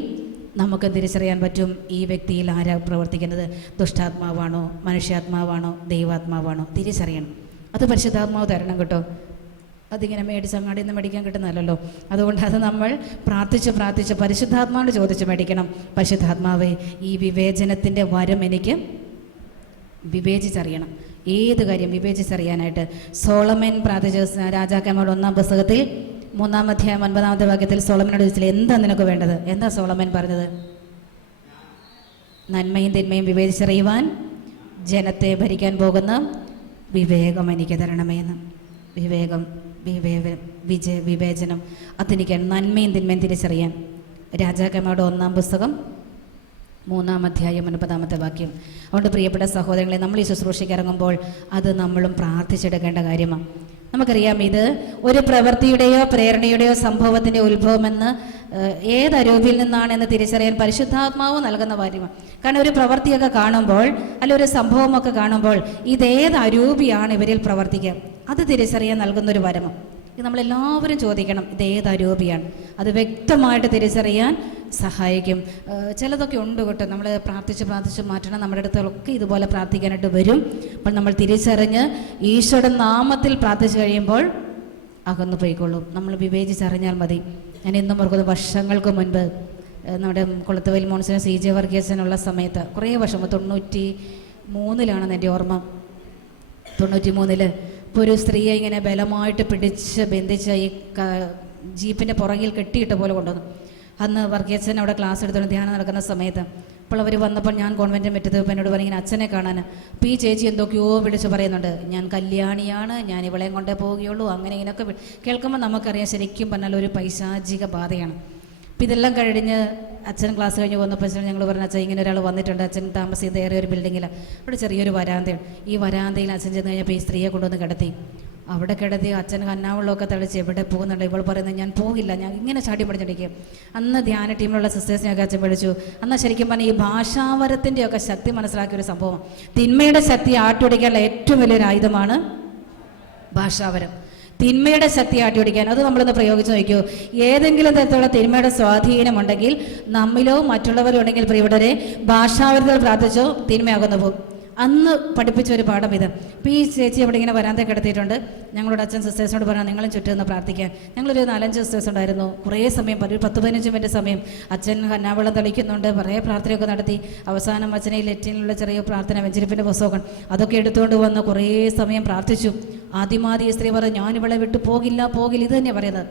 നമുക്ക് തിരിച്ചറിയാൻ പറ്റും ഈ വ്യക്തിയിൽ ആരാ പ്രവർത്തിക്കുന്നത്, ദുഷ്ടാത്മാവാണോ മനുഷ്യാത്മാവാണോ ദൈവാത്മാവാണോ തിരിച്ചറിയണം. അത് പരിശുദ്ധാത്മാവ് തരണം കേട്ടോ. അതിങ്ങനെ മേടിച്ച് അങ്ങാടിയിൽ നിന്ന് മേടിക്കാൻ കിട്ടുന്നതല്ലോ. അതുകൊണ്ട് അത് നമ്മൾ പ്രാർത്ഥിച്ച് പരിശുദ്ധാത്മാവിനോട് ചോദിച്ച് മേടിക്കണം. പരിശുദ്ധാത്മാവേ, ഈ വിവേചനത്തിൻ്റെ വരം എനിക്ക് വിവേചിച്ചറിയണം. ഏത് കാര്യം വിവേചിച്ചറിയാനായിട്ട് സോളമൻ പ്രാർത്ഥിച്ച രാജാക്കന്മാരുടെ 1-ാം പുസ്തകത്തിൽ 3-ാം അധ്യായം 9-ാമത്തെ വാക്യത്തിൽ സോളമനോട് ചോദിച്ചില്ല, എന്താ നിനക്ക് വേണ്ടത്? എന്താ സോളമൻ പറഞ്ഞത്? നന്മയും തിന്മയും വിവേചിച്ചറിയുവാൻ ജനത്തെ ഭരിക്കാൻ പോകുന്ന വിവേകം എനിക്ക് തരണമേന്ന്. വിവേചനം അതെനിക്ക്, നന്മയും തിന്മയും തിരിച്ചറിയാൻ. രാജാക്കന്മാരുടെ 1-ാം പുസ്തകം 3-ാം അധ്യായം 9-ാമത്തെ വാക്യം. അതുകൊണ്ട് പ്രിയപ്പെട്ട സഹോദരങ്ങളെ, നമ്മൾ ഈ ശുശ്രൂഷയ്ക്ക് ഇറങ്ങുമ്പോൾ അത് നമ്മളും പ്രാർത്ഥിച്ചെടുക്കേണ്ട കാര്യമാണ്. നമുക്കറിയാം, ഇത് ഒരു പ്രവൃത്തിയുടെയോ പ്രേരണയുടെയോ സംഭവത്തിൻ്റെ ഉത്ഭവമെന്ന് ഏത് അരൂപിയിൽ നിന്നാണെന്ന് തിരിച്ചറിയാൻ പരിശുദ്ധാത്മാവ് നൽകുന്ന കാര്യമാണ്. കാരണം ഒരു പ്രവൃത്തിയൊക്കെ കാണുമ്പോൾ, അല്ല ഒരു സംഭവമൊക്കെ കാണുമ്പോൾ ഇതേത് അരൂപിയാണ് ഇവരിൽ പ്രവർത്തിക്കുക, അത് തിരിച്ചറിയാൻ നൽകുന്നൊരു വരമാണ്. ഇത് നമ്മളെല്ലാവരും ചോദിക്കണം, ഇതേത് അരൂപിയാണ്, അത് വ്യക്തമായിട്ട് തിരിച്ചറിയാൻ സഹായിക്കും. ചിലതൊക്കെ ഉണ്ട് കേട്ടോ, നമ്മൾ പ്രാർത്ഥിച്ച് മാറ്റണം. നമ്മുടെ അടുത്തൊക്കെ ഇതുപോലെ പ്രാർത്ഥിക്കാനായിട്ട് വരും. അപ്പോൾ നമ്മൾ തിരിച്ചറിഞ്ഞ് ഈശോയുടെ നാമത്തിൽ പ്രാർത്ഥിച്ചു കഴിയുമ്പോൾ അകന്നു പോയിക്കൊള്ളും. നമ്മൾ വിവേചിച്ചറിഞ്ഞാൽ മതി. ഞാൻ ഇന്നും ഓർക്കുന്നു, വർഷങ്ങൾക്ക് മുൻപ് നമ്മുടെ കൊളത്തുവയൽ മോൺസിനും CJ വർഗീസിനുള്ള സമയത്ത്, കുറേ വർഷം 93-ലാണെന്ന് എൻ്റെ ഓർമ്മ. 93-ൽ ഇപ്പോൾ ഒരു സ്ത്രീയെ ഇങ്ങനെ ബലമായിട്ട് പിടിച്ച് ബന്ധിച്ച് ഈ ജീപ്പിൻ്റെ പുറകിൽ കെട്ടിയിട്ട പോലെ കൊണ്ടുവന്നു. അന്ന് വർഗീസൻ അവിടെ ക്ലാസ് എടുത്തുകൊണ്ട് ധ്യാനം നടക്കുന്ന സമയത്ത് അപ്പോൾ അവർ വന്നപ്പോൾ ഞാൻ കോൺവെൻറ്റ് മുറ്റത്ത് എന്നോട് പറഞ്ഞു ഇങ്ങനെ അച്ഛനെ കാണാൻ. അപ്പോൾ ഈ ചേച്ചി എന്തൊക്കെയോ വിളിച്ച് പറയുന്നുണ്ട്, ഞാൻ കല്യാണിയാണ്, ഞാൻ ഇവളെയും കൊണ്ടേ പോവുകയുള്ളൂ, അങ്ങനെ ഇങ്ങനെയൊക്കെ കേൾക്കുമ്പോൾ നമുക്കറിയാം ശരിക്കും പറഞ്ഞാൽ ഒരു പൈശാചിക ബാധയാണ്. അപ്പോൾ ഇതെല്ലാം കഴിഞ്ഞ് അച്ഛൻ ക്ലാസ് കഴിഞ്ഞ് വന്നപ്പോൾ ഞങ്ങൾ പറഞ്ഞു, അച്ഛൻ ഇങ്ങനെ ഒരാൾ വന്നിട്ടുണ്ട്, അച്ഛൻ താമസിക്കുന്ന ഏറിയ ഒരു ബിൽഡിങ്ങിൽ, അവിടെ ചെറിയൊരു വരാന്തയാണ്. ഈ വരാന്തയിൽ അച്ഛൻ ചെന്ന് കഴിഞ്ഞപ്പോൾ ഈ സ്ത്രീയെ കൊണ്ടുവന്ന് കിടത്തി. അവിടെ കിടത്തി അച്ഛൻ കന്നാവെള്ളമൊക്കെ തളിച്ച് എവിടെ പോകുന്നുണ്ട്. ഇവൾ പറയുന്നത് ഞാൻ പോകില്ല, ഞാൻ ഇങ്ങനെ ചാടി പഠിച്ചിരിക്കുക. അന്ന് ധ്യാന ടീമിലുള്ള സിസ്റ്റേഴ്സിനെയൊക്കെ അച്ഛൻ പഠിച്ചു. അന്ന് ശരിക്കും പറഞ്ഞാൽ ഈ ഭാഷാവരത്തിൻ്റെയൊക്കെ ശക്തി മനസ്സിലാക്കിയൊരു സംഭവം. തിന്മയുടെ ശക്തി ആട്ടിയൊടിക്കാനുള്ള ഏറ്റവും വലിയൊരു ആയുധമാണ് ഭാഷാവരം. തിന്മയുടെ ശക്തി ആട്ടിയൊടിക്കാൻ അത് നമ്മളൊന്ന് പ്രയോഗിച്ച് നോക്കൂ. ഏതെങ്കിലും തരത്തിലുള്ള തിന്മയുടെ സ്വാധീനമുണ്ടെങ്കിൽ നമ്മിലോ മറ്റുള്ളവരോ ഉണ്ടെങ്കിൽ പ്രിയപ്പെട്ടവരെ ഭാഷാവരത്തിൽ പ്രാർത്ഥിച്ചോ തിന്മയാകുന്നു പോകും. അന്ന് പഠിപ്പിച്ച ഒരു പാഠം ഇത്. അപ്പോൾ ഈ ചേച്ചി അവിടെ ഇങ്ങനെ വരാന്തേ കിടത്തിയിട്ടുണ്ട്. ഞങ്ങളോട് അച്ഛൻ സിസ്റ്റേഴ്സിനോട് പറഞ്ഞാൽ നിങ്ങളും ചുറ്റും നിന്ന് പ്രാർത്ഥിക്കാൻ. ഞങ്ങളൊരു 4-5 സിസ്റ്റേഴ്സ് ഉണ്ടായിരുന്നു. കുറേ സമയം, ഒരു 10-15 മിനിറ്റ് സമയം അച്ഛൻ കന്നാവെള്ളം തളിക്കുന്നുണ്ട്, കുറേ പ്രാർത്ഥനയൊക്കെ നടത്തി. അവസാനം അച്ഛനെ ലെറ്റിനുള്ള ചെറിയ പ്രാർത്ഥന, വെഞ്ചരിപ്പിൻ്റെ പുസ്തകം അതൊക്കെ എടുത്തുകൊണ്ട് വന്ന് കുറേ സമയം പ്രാർത്ഥിച്ചു. ആദ്യമാദ്യം ഈ സ്ത്രീ പറഞ്ഞു, ഞാനിവളെ വിട്ടു പോകില്ല, ഇത് തന്നെയാണ് പറയുന്നത്.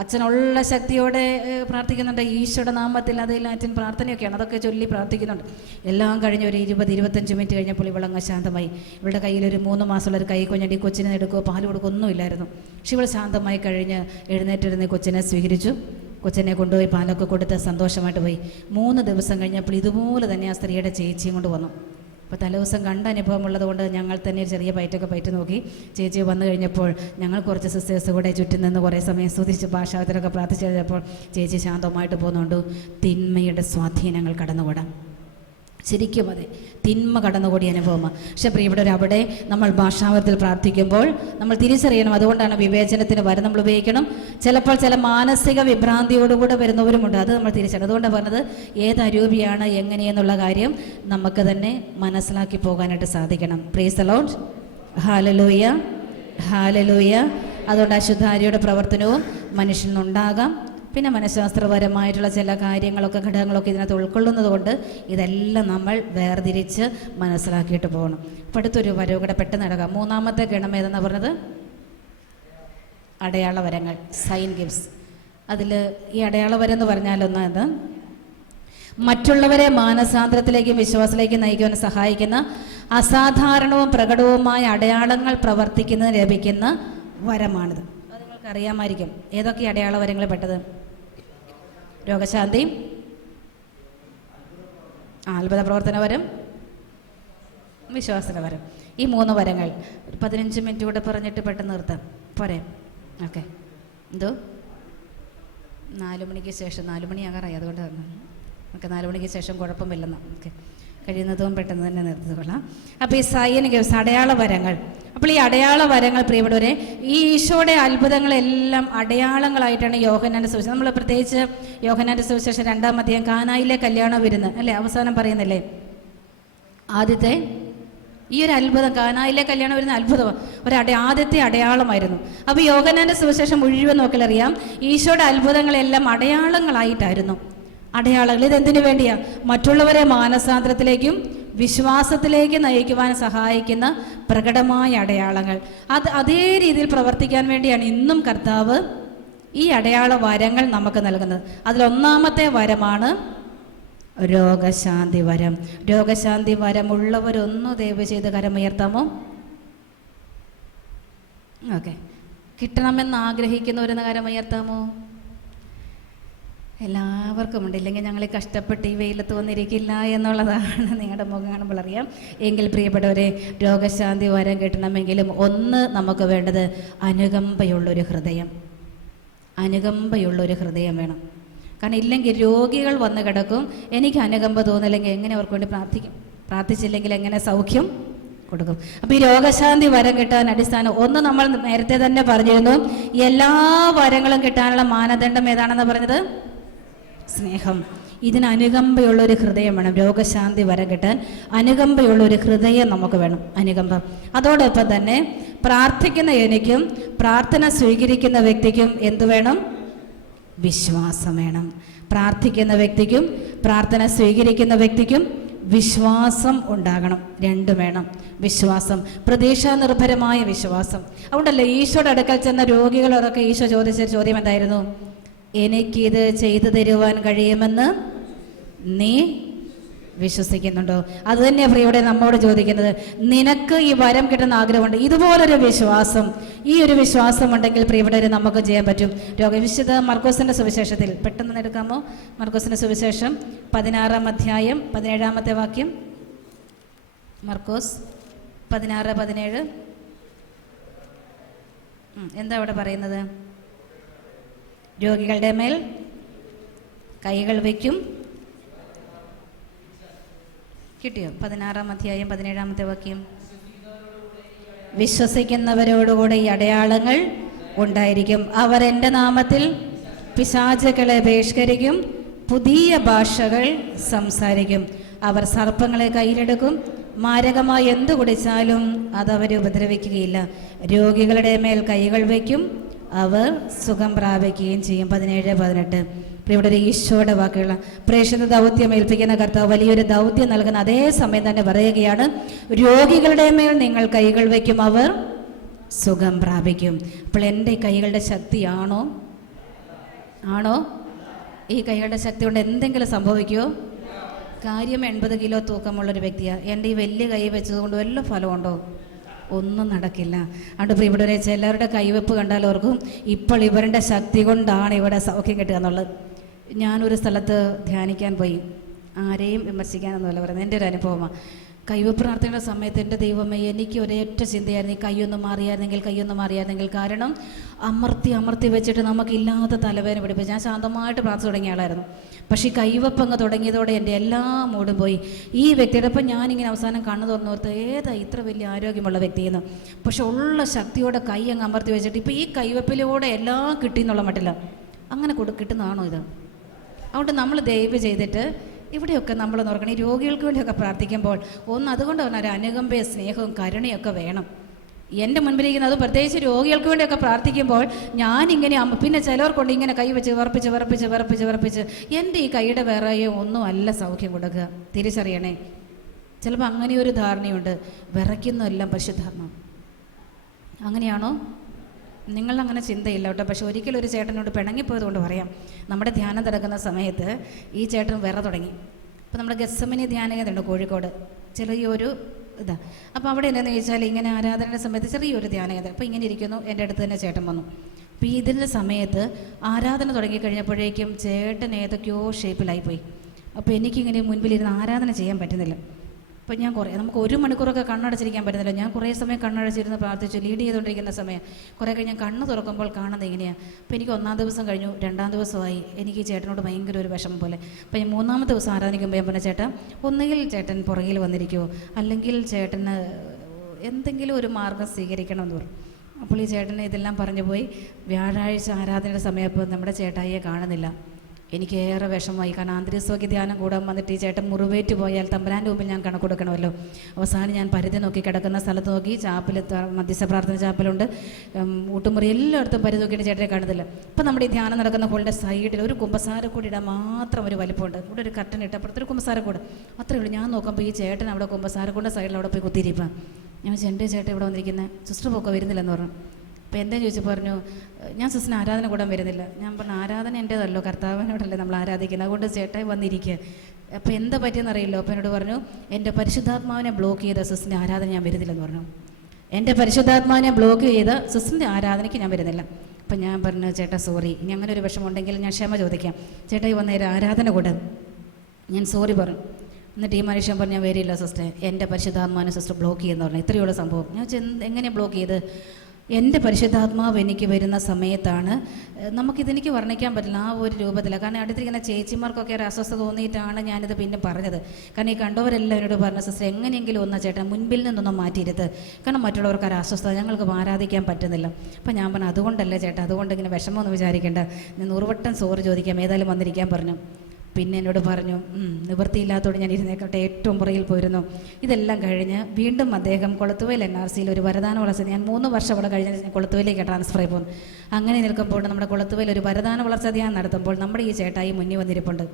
അച്ഛനുള്ള ശക്തിയോടെ പ്രാർത്ഥിക്കുന്നുണ്ട്, ഈശോയുടെ നാമത്തിൽ. അതിൽ അച്ഛൻ പ്രാർത്ഥനയൊക്കെയാണ്, അതൊക്കെ ചൊല്ലി പ്രാർത്ഥിക്കുന്നുണ്ട്. എല്ലാം കഴിഞ്ഞ് ഒരു 20-25 മിനിറ്റ് കഴിഞ്ഞപ്പോൾ ഇവളങ്ങ് ശാന്തമായി. ഇവളുടെ കയ്യിൽ ഒരു 3 മാസമുള്ള ഒരു കൈ കുഞ്ഞടി, കൊച്ചിനെ എടുക്കുകയോ പാൽ കൊടുക്കുകയോ ഒന്നുമില്ലായിരുന്നു. പക്ഷെ ഇവൾ ശാന്തമായി കഴിഞ്ഞ് എഴുന്നേറ്റിരുന്ന് കൊച്ചിനെ സ്വീകരിച്ചു. കൊച്ചിനെ കൊണ്ടുപോയി പാലൊക്കെ കൊടുത്ത് സന്തോഷമായിട്ട് പോയി. 3 ദിവസം കഴിഞ്ഞപ്പോൾ ഇതുപോലെ തന്നെ ആ സ്ത്രീയുടെ ചേച്ചിയും കൊണ്ട് വന്നു. അപ്പോൾ തലേദിവസം കണ്ട അനുഭവം ഉള്ളതുകൊണ്ട് ഞങ്ങൾ തന്നെ ഒരു ചെറിയ പയറ്റ് നോക്കി. ചേച്ചി വന്നു കഴിഞ്ഞപ്പോൾ ഞങ്ങൾ കുറച്ച് സിസ്റ്റേഴ്സ് കൂടെ ചുറ്റും നിന്ന് കുറേ സമയം സ്തുതിച്ച് ഭാഷാവരത്തിലൊക്കെ പ്രാർത്ഥിച്ചു കഴിഞ്ഞപ്പോൾ ചേച്ചി ശാന്തമായിട്ട് പോകുന്നുണ്ട്. തിന്മയുടെ സ്വാധീനങ്ങൾ കടന്നുകൂടാം. ശരിക്കും അതെ, തിന്മ കടന്നുകൂടിയ അനുഭവമാണ്. പക്ഷേ പ്രിയപ്പെട്ടവർ, അവിടെ നമ്മൾ ഭാഷാവരത്തിൽ പ്രാർത്ഥിക്കുമ്പോൾ നമ്മൾ തിരിച്ചറിയണം. അതുകൊണ്ടാണ് വിവേചനത്തിന് വരം നമ്മൾ ഉപയോഗിക്കണം. ചിലപ്പോൾ ചില മാനസിക വിഭ്രാന്തിയോടുകൂടെ വരുന്നവരുമുണ്ട്, അത് നമ്മൾ തിരിച്ചറിയണം. അതുകൊണ്ടാണ് പറഞ്ഞത് ഏത് അരൂപിയാണ് എങ്ങനെയെന്നുള്ള കാര്യം നമുക്ക് തന്നെ മനസ്സിലാക്കി പോകാനായിട്ട് സാധിക്കണം. Praise the Lord, hallelujah, hallelujah. അതുകൊണ്ട് അശുദ്ധാരിയുടെ പ്രവർത്തനവും മനുഷ്യനുണ്ടാകാം. പിന്നെ മനഃശാസ്ത്രപരമായിട്ടുള്ള ചില കാര്യങ്ങളൊക്കെ ഘടകങ്ങളൊക്കെ ഇതിനകത്ത് ഉൾക്കൊള്ളുന്നത് കൊണ്ട് ഇതെല്ലാം നമ്മൾ വേർതിരിച്ച് മനസ്സിലാക്കിയിട്ട് പോകണം. അപ്പോൾ അടുത്തൊരു വരവ് കൂടെ പെട്ടെന്ന് നടക്കാം. 3-ാമത്തെ ഗണം ഏതെന്ന് പറഞ്ഞത് അടയാളവരങ്ങൾ, സൈൻ ഗിഫ്റ്റ്സ്. അതിൽ ഈ അടയാളവരം എന്ന് പറഞ്ഞാലൊന്ന്, അത് മറ്റുള്ളവരെ മാനസാന്തരത്തിലേക്കും വിശ്വാസത്തിലേക്കും നയിക്കുവാൻ സഹായിക്കുന്ന അസാധാരണവും പ്രകടവുമായ അടയാളങ്ങൾ പ്രവർത്തിക്കുന്നതിന് ലഭിക്കുന്ന വരമാണിത്. അത് നിങ്ങൾക്ക് അറിയാമായിരിക്കും. ഏതൊക്കെ അടയാളവരങ്ങൾ പെട്ടത്? രോഗശാന്തി, അത്ഭുത പ്രവർത്തനവരം, വിശ്വാസവരം. ഈ 3 വരങ്ങൾ 15 മിനിറ്റ് കൂടെ പറഞ്ഞിട്ട് പെട്ടെന്ന് നിർത്താം പോരെ? ഓക്കെ. എന്തോ 4 മണിക്ക് ശേഷം, 4 മണിയാകാറായി, അതുകൊണ്ടാണ് നമുക്ക് 4 മണിക്ക് ശേഷം കുഴപ്പമില്ലെന്ന്. ഓക്കെ, കഴിയുന്നതും പെട്ടെന്ന് തന്നെ നിർത്തിക്കൊള്ളാം. അപ്പോൾ ഈ സൈനിക അടയാള വരങ്ങൾ, അപ്പോൾ ഈ അടയാള വരങ്ങൾ പ്രിയപ്പെട്ടവരെ, ഈ ഈശോയുടെ അത്ഭുതങ്ങളെല്ലാം അടയാളങ്ങളായിട്ടാണ് യോഹന്നാന്റെ സുവിശേഷം. നമ്മൾ പ്രത്യേകിച്ച് യോഹന്നാന്റെ സുവിശേഷം 2-ാം അധ്യായം കാനായിലെ കല്യാണ വിരുന്ന് അല്ലേ, അവസാനം പറയുന്നില്ലേ, ആദ്യത്തെ ഈ ഒരു അത്ഭുതം, കാനായിലെ കല്യാണം വരുന്ന അത്ഭുതം ആദ്യത്തെ അടയാളമായിരുന്നു. അപ്പോൾ യോഹന്നാന്റെ സുവിശേഷം മുഴുവൻ നോക്കലറിയാം, ഈശോയുടെ അത്ഭുതങ്ങളെല്ലാം അടയാളങ്ങളായിട്ടായിരുന്നു. അടയാളങ്ങൾ ഇതെന്തിനു വേണ്ടിയാ? മറ്റുള്ളവരെ മാനസാന്തരത്തിലേക്കും വിശ്വാസത്തിലേക്ക് നയിക്കുവാൻ സഹായിക്കുന്ന പ്രകടമായ അടയാളങ്ങൾ. അതേ രീതിയിൽ പ്രവർത്തിക്കാൻ വേണ്ടിയാണ് ഇന്നും കർത്താവ് ഈ അടയാള വരങ്ങൾ നമുക്ക് നൽകുന്നത്. അതിലൊന്നാമത്തെ വരമാണ് രോഗശാന്തി വരം. രോഗശാന്തി വരമുള്ളവരൊന്നു ദയവ് ചെയ്ത് കരമുയർത്താമോ? ഓക്കെ, കിട്ടണമെന്ന് ആഗ്രഹിക്കുന്നവരെന്ന് കരമുയർത്താമോ? എല്ലാവർക്കും ഉണ്ട്. ഇല്ലെങ്കിൽ ഞങ്ങൾ കഷ്ടപ്പെട്ട് ഈ വെയിലത്ത് വന്നിരിക്കില്ല എന്നുള്ളതാണ് നിങ്ങളുടെ മുഖം കാണുമ്പോൾ അറിയാം. എങ്കിൽ പ്രിയപ്പെട്ടവരെ, രോഗശാന്തി വരം കിട്ടണമെങ്കിലും ഒന്ന് നമുക്ക് വേണ്ടത് അനുകമ്പയുള്ളൊരു ഹൃദയം. അനുകമ്പയുള്ളൊരു ഹൃദയം വേണം. കാരണം ഇല്ലെങ്കിൽ രോഗികൾ വന്ന് കിടക്കും, എനിക്ക് അനുകമ്പ തോന്നില്ലെങ്കിൽ എങ്ങനെ അവർക്ക് വേണ്ടി പ്രാർത്ഥിച്ചില്ലെങ്കിൽ എങ്ങനെ സൗഖ്യം കൊടുക്കും? അപ്പോൾ ഈ രോഗശാന്തി വരം കിട്ടാൻ അടിസ്ഥാനം ഒന്ന്, നമ്മൾ നേരത്തെ തന്നെ പറഞ്ഞിരുന്നു, എല്ലാ വരങ്ങളും കിട്ടാനുള്ള മാനദണ്ഡം ഏതാണെന്ന് പറഞ്ഞത്? സ്നേഹം. ഇതിന് അനുകമ്പയുള്ളൊരു ഹൃദയം വേണം. രോഗശാന്തി വരം കിട്ടാൻ അനുകമ്പയുള്ളൊരു ഹൃദയം നമുക്ക് വേണം, അനുകമ്പ. അതോടൊപ്പം തന്നെ പ്രാർത്ഥിക്കുന്ന എനിക്കും പ്രാർത്ഥന സ്വീകരിക്കുന്ന വ്യക്തിക്കും എന്തു വേണം? വിശ്വാസം വേണം. പ്രാർത്ഥിക്കുന്ന വ്യക്തിക്കും പ്രാർത്ഥന സ്വീകരിക്കുന്ന വ്യക്തിക്കും വിശ്വാസം ഉണ്ടാകണം. രണ്ടും വേണം. വിശ്വാസം, പ്രതീക്ഷാനിർഭരമായ വിശ്വാസം. അതുകൊണ്ടല്ലേ ഈശോയുടെ അടുക്കൽ ചെന്ന രോഗികളോടൊക്കെ ഈശോ ചോദിച്ച ചോദ്യം എന്തായിരുന്നു? എനിക്കിത് ചെയ്തു തരുവാൻ കഴിയുമെന്ന് നീ വിശ്വസിക്കുന്നുണ്ടോ? അത് തന്നെയാണ് പ്രിയവിടെ നമ്മോട് ചോദിക്കുന്നത്. നിനക്ക് ഈ വരം കിട്ടുന്ന ആഗ്രഹമുണ്ട്, ഇതുപോലൊരു വിശ്വാസം, ഈ ഒരു വിശ്വാസം ഉണ്ടെങ്കിൽ പ്രിയപ്പെട്ടവരെ നമുക്ക് ചെയ്യാൻ പറ്റും. വിശുദ്ധ മർക്കോസിന്റെ സുവിശേഷത്തിൽ പെട്ടെന്ന് എടുക്കാമോ? മർക്കോസിന്റെ സുവിശേഷം 16-ാം അധ്യായം 17-ാമത്തെ വാക്യം. മർക്കോസ് 16-17 എന്താ അവിടെ പറയുന്നത്? രോഗികളുടെ മേൽ കൈകൾ വയ്ക്കും. കിട്ടിയോ? 16-ാം അധ്യായം 17-ാമത്തെ വാക്യം. വിശ്വസിക്കുന്നവരോടുകൂടെ ഈ അടയാളങ്ങൾ ഉണ്ടായിരിക്കും. അവർ എൻ്റെ നാമത്തിൽ പിശാചുക്കളെ ബഹിഷ്കരിക്കും, പുതിയ ഭാഷകൾ സംസാരിക്കും, അവർ സർപ്പങ്ങളെ കയ്യിലെടുക്കും, മാരകമായി എന്തു കുടിച്ചാലും അതവരെ ഉപദ്രവിക്കുകയില്ല, രോഗികളുടെ മേൽ കൈകൾ വയ്ക്കും, അവർ സുഖം പ്രാപിക്കുകയും ചെയ്യും. 17-18. ഇവിടെ ഒരു ഈശോയുടെ വാക്കുകൾ. പ്രേക്ഷിത ദൗത്യം ഏൽപ്പിക്കുന്ന കർത്താവ് വലിയൊരു ദൗത്യം നൽകുന്ന അതേ സമയം തന്നെ പറയുകയാണ്, രോഗികളുടെ മേൽ നിങ്ങൾ കൈകൾ വയ്ക്കും, അവർ സുഖം പ്രാപിക്കും. അപ്പോൾ എൻ്റെ കൈകളുടെ ശക്തിയാണോ? ഈ കൈകളുടെ ശക്തി കൊണ്ട് എന്തെങ്കിലും സംഭവിക്കുമോ? കാര്യം 80 കിലോ തൂക്കമുള്ളൊരു വ്യക്തിയാണ്. എൻ്റെ ഈ വലിയ കൈ വെച്ചതുകൊണ്ട് വല്ല ഫലമുണ്ടോ? ഒന്നും നടക്കില്ല. അതുകൊണ്ട് ഇപ്പോൾ ഇവിടെ ചിലരുടെ കൈവെപ്പ് കണ്ടാൽ ഓർക്കും ഇപ്പോൾ ഇവരുടെ ശക്തി കൊണ്ടാണ് ഇവിടെ സൗഖ്യം കിട്ടുക എന്നുള്ളത്. ഞാനൊരു സ്ഥലത്ത് ധ്യാനിക്കാൻ പോയി, ആരെയും വിമർശിക്കാനൊന്നുമല്ല പറയുന്നത്, എൻ്റെ ഒരു അനുഭവമാണ്. കൈവെപ്പ് പ്രാർത്ഥനയുടെ സമയത്ത് എൻ്റെ ദൈവമേ, എനിക്ക് ഒരേറ്റ ചിന്തയായിരുന്നു, ഈ കൈയൊന്നും മാറിയായിരുന്നെങ്കിൽ. കാരണം അമർത്തി വെച്ചിട്ട് നമുക്കില്ലാത്ത തലവേദന പിടിപ്പിച്ച് ഞാൻ ശാന്തമായിട്ട് പ്രാർത്ഥിച്ചു തുടങ്ങിയ ആളായിരുന്നു. പക്ഷേ ഈ കൈവെപ്പ് അങ്ങ് തുടങ്ങിയതോടെ എൻ്റെ എല്ലാ മൂടും പോയി. ഈ വ്യക്തിയുടെ ഇപ്പം ഞാനിങ്ങനെ അവസാനം കണ്ണു തുറന്നോർത്ത് ഏതാ ഇത്ര വലിയ ആരോഗ്യമുള്ള വ്യക്തിയെന്ന്. പക്ഷെ ഉള്ള ശക്തിയോടെ കൈ അങ്ങ് അമർത്തി വെച്ചിട്ട് ഇപ്പോൾ ഈ കൈവെപ്പിലൂടെ എല്ലാം കിട്ടിയെന്നുള്ള മട്ടില്ല. അങ്ങനെ കിട്ടുന്നതാണോ ഇത്? അതുകൊണ്ട് നമ്മൾ ദയവ് ചെയ്തിട്ട് ഇവിടെയൊക്കെ നമ്മൾ നോക്കണം, ഈ രോഗികൾക്ക് വേണ്ടിയൊക്കെ പ്രാർത്ഥിക്കുമ്പോൾ അതുകൊണ്ട് പറഞ്ഞാൽ ഒരു അനുകമ്പയും സ്നേഹവും കരുണയൊക്കെ വേണം. എൻ്റെ മുൻപിലിരിക്കുന്നത് പ്രത്യേകിച്ച് രോഗികൾക്ക് വേണ്ടിയൊക്കെ പ്രാർത്ഥിക്കുമ്പോൾ ഞാനിങ്ങനെ പിന്നെ ചിലവർക്കൊണ്ട് ഇങ്ങനെ കൈ വെച്ച് വിറപ്പിച്ച് എൻ്റെ ഈ കൈയുടെ വിറയോ ഒന്നും അല്ല സൗഖ്യം കൊടുക്കുക. തിരിച്ചറിയണേ. ചിലപ്പോൾ അങ്ങനെയൊരു ധാരണയുണ്ട്, വിറയ്ക്കുന്നതെല്ലാം പരിശുദ്ധാത്മാവ്. അങ്ങനെയാണോ? നിങ്ങളങ്ങനെ ചിന്തയില്ല കേട്ടോ. പക്ഷെ ഒരിക്കലും ഒരു ചേട്ടനോട് പിണങ്ങിപ്പോയതുകൊണ്ട് പറയാം. നമ്മുടെ ധ്യാനം നടക്കുന്ന സമയത്ത് ഈ ചേട്ടൻ വിറ തുടങ്ങി. അപ്പോൾ നമ്മുടെ ഗെത്സമനി ധ്യാനകേന്ദ്രമുണ്ട് കോഴിക്കോട്, ചെറിയൊരു അപ്പോൾ അവിടെ എന്താണെന്ന് ചോദിച്ചാൽ ഇങ്ങനെ ആരാധനയുടെ സമയത്ത് ചെറിയൊരു ധ്യാനകേന്ദ്രം. അപ്പോൾ ഇങ്ങനെ ഇരിക്കുന്നു, എൻ്റെ അടുത്ത് തന്നെ ചേട്ടൻ വന്നു. അപ്പോൾ ഇതിൻ്റെ സമയത്ത് ആരാധന തുടങ്ങിക്കഴിഞ്ഞപ്പോഴേക്കും ചേട്ടൻ ഏതൊക്കെയോ ഷേപ്പിലായിപ്പോയി. അപ്പോൾ എനിക്കിങ്ങനെ മുൻപിലിരുന്ന് ആരാധന ചെയ്യാൻ പറ്റുന്നില്ല. അപ്പോൾ ഞാൻ നമുക്ക് 1 മണിക്കൂറൊക്കെ കണ്ണടച്ചിരിക്കാൻ പറ്റുന്നില്ല. ഞാൻ കുറേ സമയം കണ്ണടച്ചിരുന്ന് പ്രാർത്ഥിച്ചു, ലീഡ് ചെയ്തുകൊണ്ടിരിക്കുന്ന സമയം. കുറേ കഴിഞ്ഞ് ഞാൻ കണ്ണ് തുറക്കുമ്പോൾ കാണുന്നത് ഇങ്ങനെയാണ്. അപ്പോൾ എനിക്ക് 1-ാം ദിവസം കഴിഞ്ഞു, 2-ാം ദിവസമായി. എനിക്ക് ചേട്ടനോട് ഭയങ്കര ഒരു വിഷമം പോലെ. അപ്പോൾ ഞാൻ 3-ാമത്തെ ദിവസം ആരാധിക്കുമ്പോൾ ഞാൻ പറഞ്ഞ ചേട്ടാ, ഒന്നുകിൽ ചേട്ടൻ പുറകിൽ വന്നിരിക്കുമോ, അല്ലെങ്കിൽ ചേട്ടന് എന്തെങ്കിലും ഒരു മാർഗം സ്വീകരിക്കണമെന്ന് പറഞ്ഞു. അപ്പോൾ ഈ ചേട്ടനെ ഇതെല്ലാം പറഞ്ഞു പോയി. വ്യാഴാഴ്ച ആരാധനയുടെ സമയപ്പോൾ നമ്മുടെ ചേട്ടായിയെ കാണുന്നില്ല. എനിക്ക് ഏറെ വിഷമമായി. കാരണം ആന്തരികസ്വകി ധ്യാനം കൂടാൻ വന്നിട്ട് ഈ ചേട്ടൻ മുറിവേറ്റ് പോയാൽ തമ്പുരാൻ്റെ മുമ്പിൽ ഞാൻ കണക്ക് കൊടുക്കണമല്ലോ. അവസാനം ഞാൻ പരിധി നോക്കി, കിടക്കുന്ന സ്ഥലത്ത് നോക്കി, ചാപ്പൽ മധ്യസ്ഥ പ്രാർത്ഥന ചാപ്പലുണ്ട്, ഊട്ടുമുറി എല്ലായിടത്തും പരിധി നോക്കിയിട്ട് ചേട്ടനെ കാണുന്നില്ല. ഇപ്പം നമ്മുടെ ഈ ധ്യാനം നടക്കുന്ന ഹോളിൻ്റെ സൈഡിൽ ഒരു കുമ്പസാരക്കൂടി ഇടാൻ മാത്രം ഒരു വലിപ്പമുണ്ട്. ഇവിടെ ഒരു കർട്ടൻ ഇട്ട് അപ്പുറത്തൊരു കുമ്പസാരക്കൂട്, അത്രയേ ഉള്ളൂ. ഞാൻ നോക്കുമ്പോൾ ഈ ചേട്ടൻ അവിടെ കുമ്പസാരക്കൂടിൻ്റെ സൈഡിൽ അവിടെ പോയി കുത്തിയിരിപ്പാൻ. ഞാൻ എൻ്റെ ചേട്ടൻ ഇവിടെ വന്നിരിക്കുന്നത്, സിസ്റ്റർ പൊക്കെ വരുന്നില്ലെന്ന് പറഞ്ഞു. അപ്പോൾ എന്താ ചോദിച്ചു പറഞ്ഞു, ഞാൻ സിസ്റ്ററിന് ആരാധന കൂടാൻ വരുന്നില്ല. ഞാൻ പറഞ്ഞു, ആരാധന എൻ്റേതല്ലോ, കർത്താവിനോടല്ലേ നമ്മൾ ആരാധിക്കുന്നത്, അതുകൊണ്ട് ചേട്ടായി വന്നിരിക്കുക. അപ്പോൾ എന്താ പറ്റിയെന്നറിയില്ലോ. അപ്പോൾ എന്നോട് പറഞ്ഞു, എൻ്റെ പരിശുദ്ധാത്മാവിനെ ബ്ലോക്ക് ചെയ്ത സിസ്റ്ററിൻ്റെ ആരാധന ഞാൻ വരുന്നില്ലെന്ന് പറഞ്ഞു. എൻ്റെ പരിശുദ്ധാത്മാവിനെ ബ്ലോക്ക് ചെയ്ത സിസ്റ്ററിൻ്റെ ആരാധനയ്ക്ക് ഞാൻ വരുന്നില്ല. അപ്പം ഞാൻ പറഞ്ഞു, ചേട്ടാ സോറി, ഇനി അങ്ങനെ ഒരു വിഷമമുണ്ടെങ്കിൽ ഞാൻ ക്ഷമ ചോദിക്കാം, ചേട്ടായി വന്നേരം ആരാധന കൂടെ ഞാൻ സോറി പറഞ്ഞു. എന്നിട്ട് ഈ മനുഷ്യൻ പറഞ്ഞു, ഞാൻ വരില്ല സിസ്റ്റർ, എൻ്റെ പരിശുദ്ധാത്മാവിനെ സിസ്റ്റർ ബ്ലോക്ക് ചെയ്യുമെന്ന് പറഞ്ഞു. ഇത്രയുള്ള സംഭവം. ഞാൻ എങ്ങനെ ബ്ലോക്ക് ചെയ്ത്? എൻ്റെ പരിശുദ്ധാത്മാവ് എനിക്ക് വരുന്ന സമയത്താണ്, നമുക്കിതെനിക്ക് വർണ്ണിക്കാൻ പറ്റില്ല ആ ഒരു രൂപത്തിലാണ്. കാരണം അടുത്തിരിക്കുന്ന ചേച്ചിമാർക്കൊക്കെ ഒരു അസ്വസ്ഥത തോന്നിയിട്ടാണ് ഞാനിത് പിന്നെ പറഞ്ഞത്. കാരണം ഈ കണ്ടവരെല്ലാം എന്നോട് പറഞ്ഞു, സിസ്റ്റർ എങ്ങനെയെങ്കിലും ഒന്ന് ചേട്ടൻ മുൻപിൽ നിന്നൊന്നും മാറ്റിയിരുത്ത്, കാരണം മറ്റുള്ളവർക്ക് ഒരു അസ്വസ്ഥത, ഞങ്ങൾക്ക് ആരാധിക്കാൻ പറ്റുന്നില്ല. അപ്പം ഞാൻ പറഞ്ഞു, അതുകൊണ്ടല്ലേ ചേട്ടാ, അതുകൊണ്ട് ഇങ്ങനെ വിഷമമൊന്നും വിചാരിക്കേണ്ട, ഞാൻ 100 വട്ടം സോറി ചോദിക്കാം, ഏതായാലും വന്നിരിക്കാൻ പറഞ്ഞു. പിന്നെ എന്നോട് പറഞ്ഞു, നിവൃത്തിയില്ലാത്തതോട് ഞാൻ ഇരുന്നേക്കട്ടെ, ഏറ്റവും പുറകിൽ പോയിരുന്നു. ഇതെല്ലാം കഴിഞ്ഞ് വീണ്ടും അദ്ദേഹം കൊളത്തുവേൽ NRCയിൽ ഒരു വരദാന വളർച്ച, ഞാൻ 3 വർഷം അവിടെ കഴിഞ്ഞ് കൊളത്തുവേലേക്ക് ട്രാൻസ്ഫർ ആയി പോകുന്നു. അങ്ങനെ നിൽക്കുമ്പോൾ നമ്മുടെ കൊളത്തുവേൽ ഒരു വരദാന വളർച്ച ധ്യാനം നടത്തുമ്പോൾ നമ്മുടെ ഈ ചേട്ടായി മുന്നിൽ വന്നിരിപ്പുണ്ട്.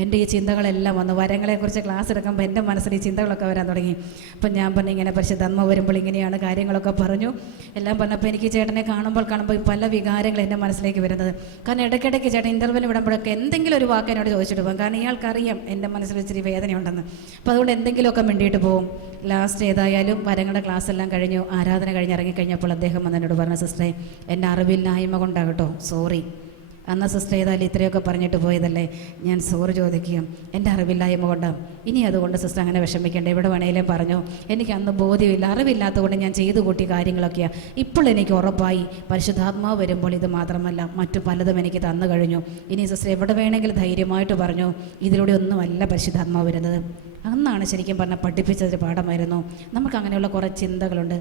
എൻ്റെ ഈ ചിന്തകളെല്ലാം വന്നു. വരങ്ങളെക്കുറിച്ച് ക്ലാസ് എടുക്കുമ്പോൾ എൻ്റെ മനസ്സിൽ ഈ ചിന്തകളൊക്കെ വരാൻ തുടങ്ങി. അപ്പം ഞാൻ പറഞ്ഞു, ഇങ്ങനെ പരിശുദ്ധാത്മ വരുമ്പോൾ ഇങ്ങനെയാണ് കാര്യങ്ങളൊക്കെ പറഞ്ഞു. എല്ലാം പറഞ്ഞപ്പോൾ എനിക്ക് ചേട്ടനെ കാണുമ്പോൾ പല വികാരങ്ങൾ എൻ്റെ മനസ്സിലേക്ക് വരുന്നത്. കാരണം ഇടയ്ക്കിടയ്ക്ക് ചേട്ടൻ ഇൻ്റർവ്യൂവിന് വിടുമ്പോഴൊക്കെ എന്തെങ്കിലും ഒരു വാക്ക് എന്നോട് ചോദിച്ചിട്ട് പോകും. കാരണം ഇയാൾക്കറിയാം എൻ്റെ മനസ്സിൽ ഇച്ചിരി വേദനയുണ്ടെന്ന്. അപ്പോൾ അതുകൊണ്ട് എന്തെങ്കിലുമൊക്കെ മിണ്ടിയിട്ട് പോകും. ലാസ്റ്റ് ഏതായാലും വരങ്ങളുടെ ക്ലാസ് എല്ലാം കഴിഞ്ഞു, ആരാധന കഴിഞ്ഞ് ഇറങ്ങിക്കഴിഞ്ഞപ്പോൾ അദ്ദേഹം വന്ന് എന്നോട് പറഞ്ഞു, സിസ്റ്ററെ എൻ്റെ അറിവില്ലായ്മ കൊണ്ടാകട്ടോ, സോറി. അന്ന് സിസ്റ്റർ ഏതായാലും ഇത്രയൊക്കെ പറഞ്ഞിട്ട് പോയതല്ലേ, ഞാൻ സോറി ചോദിക്കുകയും എൻ്റെ അറിവില്ലായ്മ കൊണ്ടാണ്. ഇനി അതുകൊണ്ട് സിസ്റ്റർ അങ്ങനെ വിഷമിക്കേണ്ട, എവിടെ വേണേലും പറഞ്ഞു. എനിക്ക് അന്ന് ബോധ്യമില്ല, അറിവില്ലാത്തതുകൊണ്ട് ഞാൻ ചെയ്തു കൂട്ടിയ കാര്യങ്ങളൊക്കെയാണ്. ഇപ്പോൾ എനിക്ക് ഉറപ്പായി പരിശുദ്ധാത്മാവ് വരുമ്പോൾ ഇത് മാത്രമല്ല മറ്റു പലതും എനിക്ക് തന്നു കഴിഞ്ഞു. ഇനി സിസ്റ്റർ എവിടെ വേണമെങ്കിലും ധൈര്യമായിട്ട് പറഞ്ഞു, ഇതിലൂടെ ഒന്നുമല്ല പരിശുദ്ധാത്മാവ് വരുന്നത്. അന്നാണ് ശരിക്കും പറഞ്ഞാൽ പഠിപ്പിച്ചതൊരു പാഠമായിരുന്നു. നമുക്ക് അങ്ങനെയുള്ള കുറേ ചിന്തകളുണ്ട്.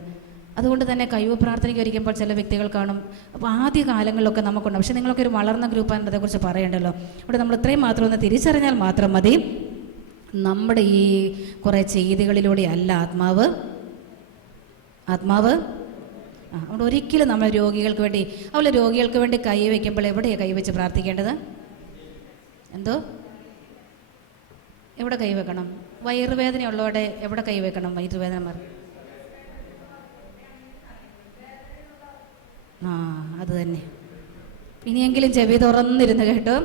അതുകൊണ്ട് തന്നെ കഴിവ് പ്രാർത്ഥനയ്ക്ക് ഇരിക്കുമ്പോൾ ചില വ്യക്തികൾ കാണും. അപ്പോൾ ആദ്യ കാലങ്ങളിലൊക്കെ നമുക്കുണ്ട്, പക്ഷേ നിങ്ങളൊക്കെ ഒരു വളർന്ന ഗ്രൂപ്പാണ്, അതേക്കുറിച്ച് പറയണ്ടല്ലോ. ഇവിടെ നമ്മൾ ഇത്രയും മാത്രം ഒന്ന് തിരിച്ചറിഞ്ഞാൽ മാത്രം മതി. നമ്മുടെ ഈ കുറേ ചെയ്തികളിലൂടെയല്ല ആത്മാവ് അതുകൊണ്ട് ഒരിക്കലും നമ്മൾ രോഗികൾക്ക് വേണ്ടി, അതുപോലെ രോഗികൾക്ക് വേണ്ടി കൈവയ്ക്കുമ്പോൾ എവിടെയാണ് കൈവച്ച് പ്രാർത്ഥിക്കേണ്ടത്? എവിടെ കൈവെക്കണം? വയറുവേദനയുള്ളവരുടെ എവിടെ കൈവെക്കണം? വയറുവേദന അത് തന്നെ. ഇനിയെങ്കിലും ചെവി തുറന്നിരുന്ന് കേട്ടോ.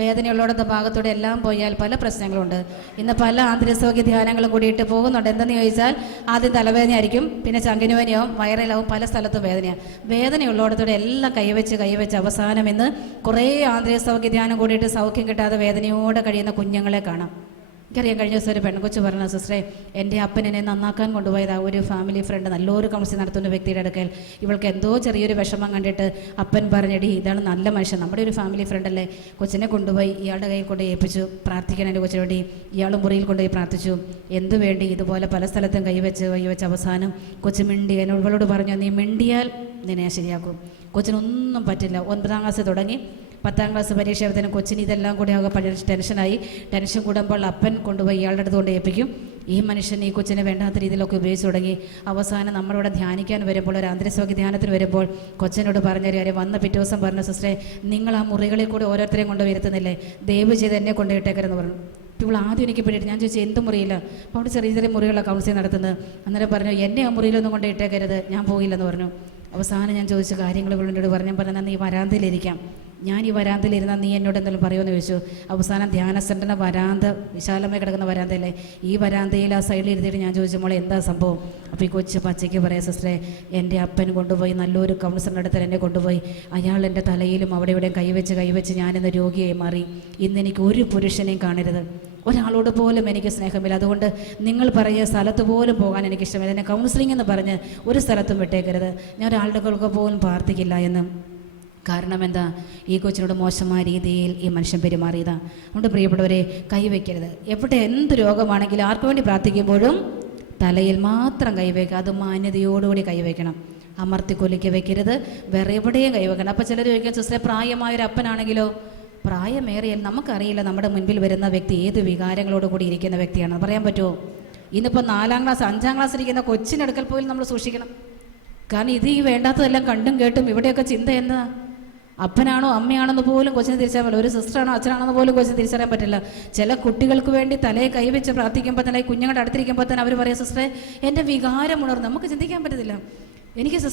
വേദനയുള്ളവരുടെ ഭാഗത്തൂടെ എല്ലാം പോയാൽ പല പ്രശ്നങ്ങളുണ്ട്. ഇന്ന് പല ആന്തരികസൗഖ്യ ധ്യാനങ്ങളും കൂടിയിട്ട് പോകുന്നുണ്ട്. എന്തെന്ന് ചോദിച്ചാൽ ആദ്യം തലവേദനയായിരിക്കും, പിന്നെ ചങ്കിനുവേദനയാവും, വയറിലാവും, പല സ്ഥലത്തും വേദനയാണ്. വേദനയുള്ളവടത്തൂടെ എല്ലാം കൈവച്ച് അവസാനം ഇന്ന് കുറേ ആന്തരികസൗഖ്യ ധ്യാനം കൂടിയിട്ട് സൗഖ്യം കിട്ടാതെ വേദനയോടെ കഴിയുന്ന കുഞ്ഞുങ്ങളെ കാണാം. എനിക്കറിയാം, കഴിഞ്ഞ ദിവസം ഒരു പെൺകൊച്ച് പറഞ്ഞു, സിസ്റ്ററെ എൻ്റെ അപ്പൻ എന്നെ നന്നാക്കാൻ കൊണ്ടുപോയത് ഒരു ഫാമിലി ഫ്രണ്ട്, നല്ലൊരു കൗൺസിലിംഗ് നടത്തുന്ന വ്യക്തിയുടെ അടുക്കൽ. ഇവൾക്ക് എന്തോ ചെറിയൊരു വിഷമം കണ്ടിട്ട് അപ്പൻ പറഞ്ഞടി, ഇതാണ് നല്ല മനുഷ്യൻ, നമ്മുടെ ഒരു ഫാമിലി ഫ്രണ്ടല്ലേ. കൊച്ചിനെ കൊണ്ടുപോയി ഇയാളുടെ കയ്യിൽ കൊണ്ട് ഏൽപ്പിച്ചു, പ്രാർത്ഥിക്കാൻ എൻ്റെ കൊച്ചിന് വേണ്ടി. ഇയാൾ മുറിയിൽ കൊണ്ടുപോയി പ്രാർത്ഥിച്ചു. എന്തു വേണ്ടി? ഇതുപോലെ പല സ്ഥലത്തും കൈവച്ച് അവസാനം കൊച്ചു മിണ്ടി. ഇവളോട് പറഞ്ഞു, നീ മിണ്ടിയാൽ നിന്നെ ശരിയാക്കും. കൊച്ചിനൊന്നും പറ്റില്ല. 9ാം ക്ലാസ് തുടങ്ങി 10ാം ക്ലാസ് പരീക്ഷ ആയതിന് കൊച്ചിന് ഇതെല്ലാം കൂടി ആകെ ടെൻഷനായി. ടെൻഷൻ കൂടുമ്പോൾ അപ്പൻ കൊണ്ടുപോയി ഇയാളുടെ അടുത്ത് കൊണ്ട് ഏൽപ്പിക്കും. ഈ മനുഷ്യൻ ഈ കൊച്ചിനെ വേണ്ടാത്ത രീതിയിലൊക്കെ ഉപയോഗിച്ച് തുടങ്ങി. അവസാനം നമ്മളിവിടെ ധ്യാനിക്കാൻ വരുമ്പോൾ, ഒരു ആന്തരികസൗഖ്യ ധ്യാനത്തിന് വരുമ്പോൾ കൊച്ചനോട് പറഞ്ഞൊരു കാര്യം, വന്ന പിറ്റേ ദിവസം പറഞ്ഞു, സിസ്റ്ററെ നിങ്ങൾ ആ മുറികളിൽ കൂടി ഓരോരുത്തരെയും കൊണ്ട് വരുത്തുന്നില്ലേ, ദയവ് ചെയ്ത് എന്നെ കൊണ്ടുപോയിട്ടേക്കരെന്ന് പറഞ്ഞു. ഇപ്പോൾ ആദ്യം എനിക്ക് പേടിയിട്ട് ഞാൻ ചോദിച്ചു, എന്ത് മുറിയില്ല? അപ്പോൾ അവിടെ ചെറിയ ചെറിയ മുറികളാണ് കൗൺസിലിംഗ് നടത്തുന്നത്. അന്നേരം പറഞ്ഞു, എന്നെ ആ മുറിയിലൊന്നും കൊണ്ടുപോയിട്ടേക്കരുത്, ഞാൻ പോയില്ലെന്ന് പറഞ്ഞു. അവസാനം ഞാൻ ചോദിച്ച കാര്യങ്ങൾ എന്നോട് പറഞ്ഞാൽ നീ വരാന്തയിലിരിക്കാം, ഞാൻ ഈ വരാന്തയിലിരുന്നാൽ നീ എന്നോട് എന്തെങ്കിലും പറയുമെന്ന് ചോദിച്ചു. അവസാനം ധ്യാന സെൻ്ററിൻ്റെ വരാന്ത, വിശാലമായി കിടക്കുന്ന വരാന്തയല്ലേ, ഈ വരാന്തയിൽ ആ സൈഡിൽ ഇരുത്തിയിട്ട് ഞാൻ ചോദിച്ചു, മോളെ എന്താ സംഭവം? അപ്പോൾ ഈ കൊച്ചു പച്ചയ്ക്ക് പറയാം, സിസ്റ്ററെ എൻ്റെ അപ്പൻ കൊണ്ടുപോയി നല്ലൊരു കൗൺസിലറിൻ്റെ അടുത്ത് എന്നെ കൊണ്ടുപോയി, അയാൾ എൻ്റെ തലയിലും അവിടെ ഇവിടെയും കൈവച്ച് ഞാനിന്ന് രോഗിയായി മാറി. ഇന്ന് എനിക്ക് ഒരു പുരുഷനെയും കാണരുത്, ഒരാളോട് പോലും എനിക്ക് സ്നേഹമില്ല. അതുകൊണ്ട് നിങ്ങൾ പറയുക സ്ഥലത്ത് പോലും പോകാൻ എനിക്കിഷ്ടമില്ല. എന്നെ കൗൺസിലിംഗ് എന്ന് പറഞ്ഞ് ഒരു സ്ഥലത്തും വിട്ടേക്കരുത്. ഞാൻ ഒരാളുടെ പോലും പ്രാർത്ഥിക്കില്ല എന്ന്. കാരണം എന്താ? ഈ കൊച്ചിനോട് മോശമായ രീതിയിൽ ഈ മനുഷ്യൻ പെരുമാറിയതാണ്. അതുകൊണ്ട് പ്രിയപ്പെട്ടവരെ, കൈവയ്ക്കരുത്. എവിടെ എന്ത് രോഗമാണെങ്കിലും ആർക്കു വേണ്ടി പ്രാർത്ഥിക്കുമ്പോഴും തലയിൽ മാത്രം കൈവയ്ക്കുക. അത് മാന്യതയോടുകൂടി കൈവയ്ക്കണം. അമർത്തി കൊല്ലിക്ക് വെക്കരുത്. വേറെ എവിടെയും കൈവയ്ക്കണം. അപ്പോൾ ചിലർ ചോദിക്കാൻ, സിസ്റ്ററെ പ്രായമായൊരു അപ്പനാണെങ്കിലോ? പ്രായമേറിയാൽ നമുക്കറിയില്ല നമ്മുടെ മുൻപിൽ വരുന്ന വ്യക്തി ഏത് വികാരങ്ങളോട് കൂടി ഇരിക്കുന്ന വ്യക്തിയാണെന്ന് പറയാൻ പറ്റുമോ? ഇന്നിപ്പോൾ 4ാം ക്ലാസ് 5ാം ക്ലാസ് ഇരിക്കുന്ന കൊച്ചിനടുക്കൽ പോലും നമ്മൾ സൂക്ഷിക്കണം. കാരണം ഇത് ഈ വേണ്ടാത്തതെല്ലാം കണ്ടും കേട്ടും ഇവിടെയൊക്കെ ചിന്ത എന്താ? അപ്പനാണോ അമ്മയാണെന്ന് പോലും കൊച്ചിന് തിരിച്ചറിയാൻ പറ്റില്ല. ഒരു സിസ്റ്ററാണോ അച്ഛനാണെന്ന് പോലും കൊച്ചിന് തിരിച്ചറിയാൻ പറ്റില്ല. ചില കുട്ടികൾക്ക് വേണ്ടി തലയെ കൈവച്ച് പ്രാർത്ഥിക്കുമ്പോൾ തന്നെ, കുഞ്ഞുങ്ങളുടെ അടുത്തിരിക്കുമ്പോൾ തന്നെ അവർ പറയാം, സിസ്റ്ററെ എൻ്റെ വികാരം ഉണർന്നു. നമുക്ക് ചിന്തിക്കാൻ പറ്റത്തില്ല. എനിക്ക്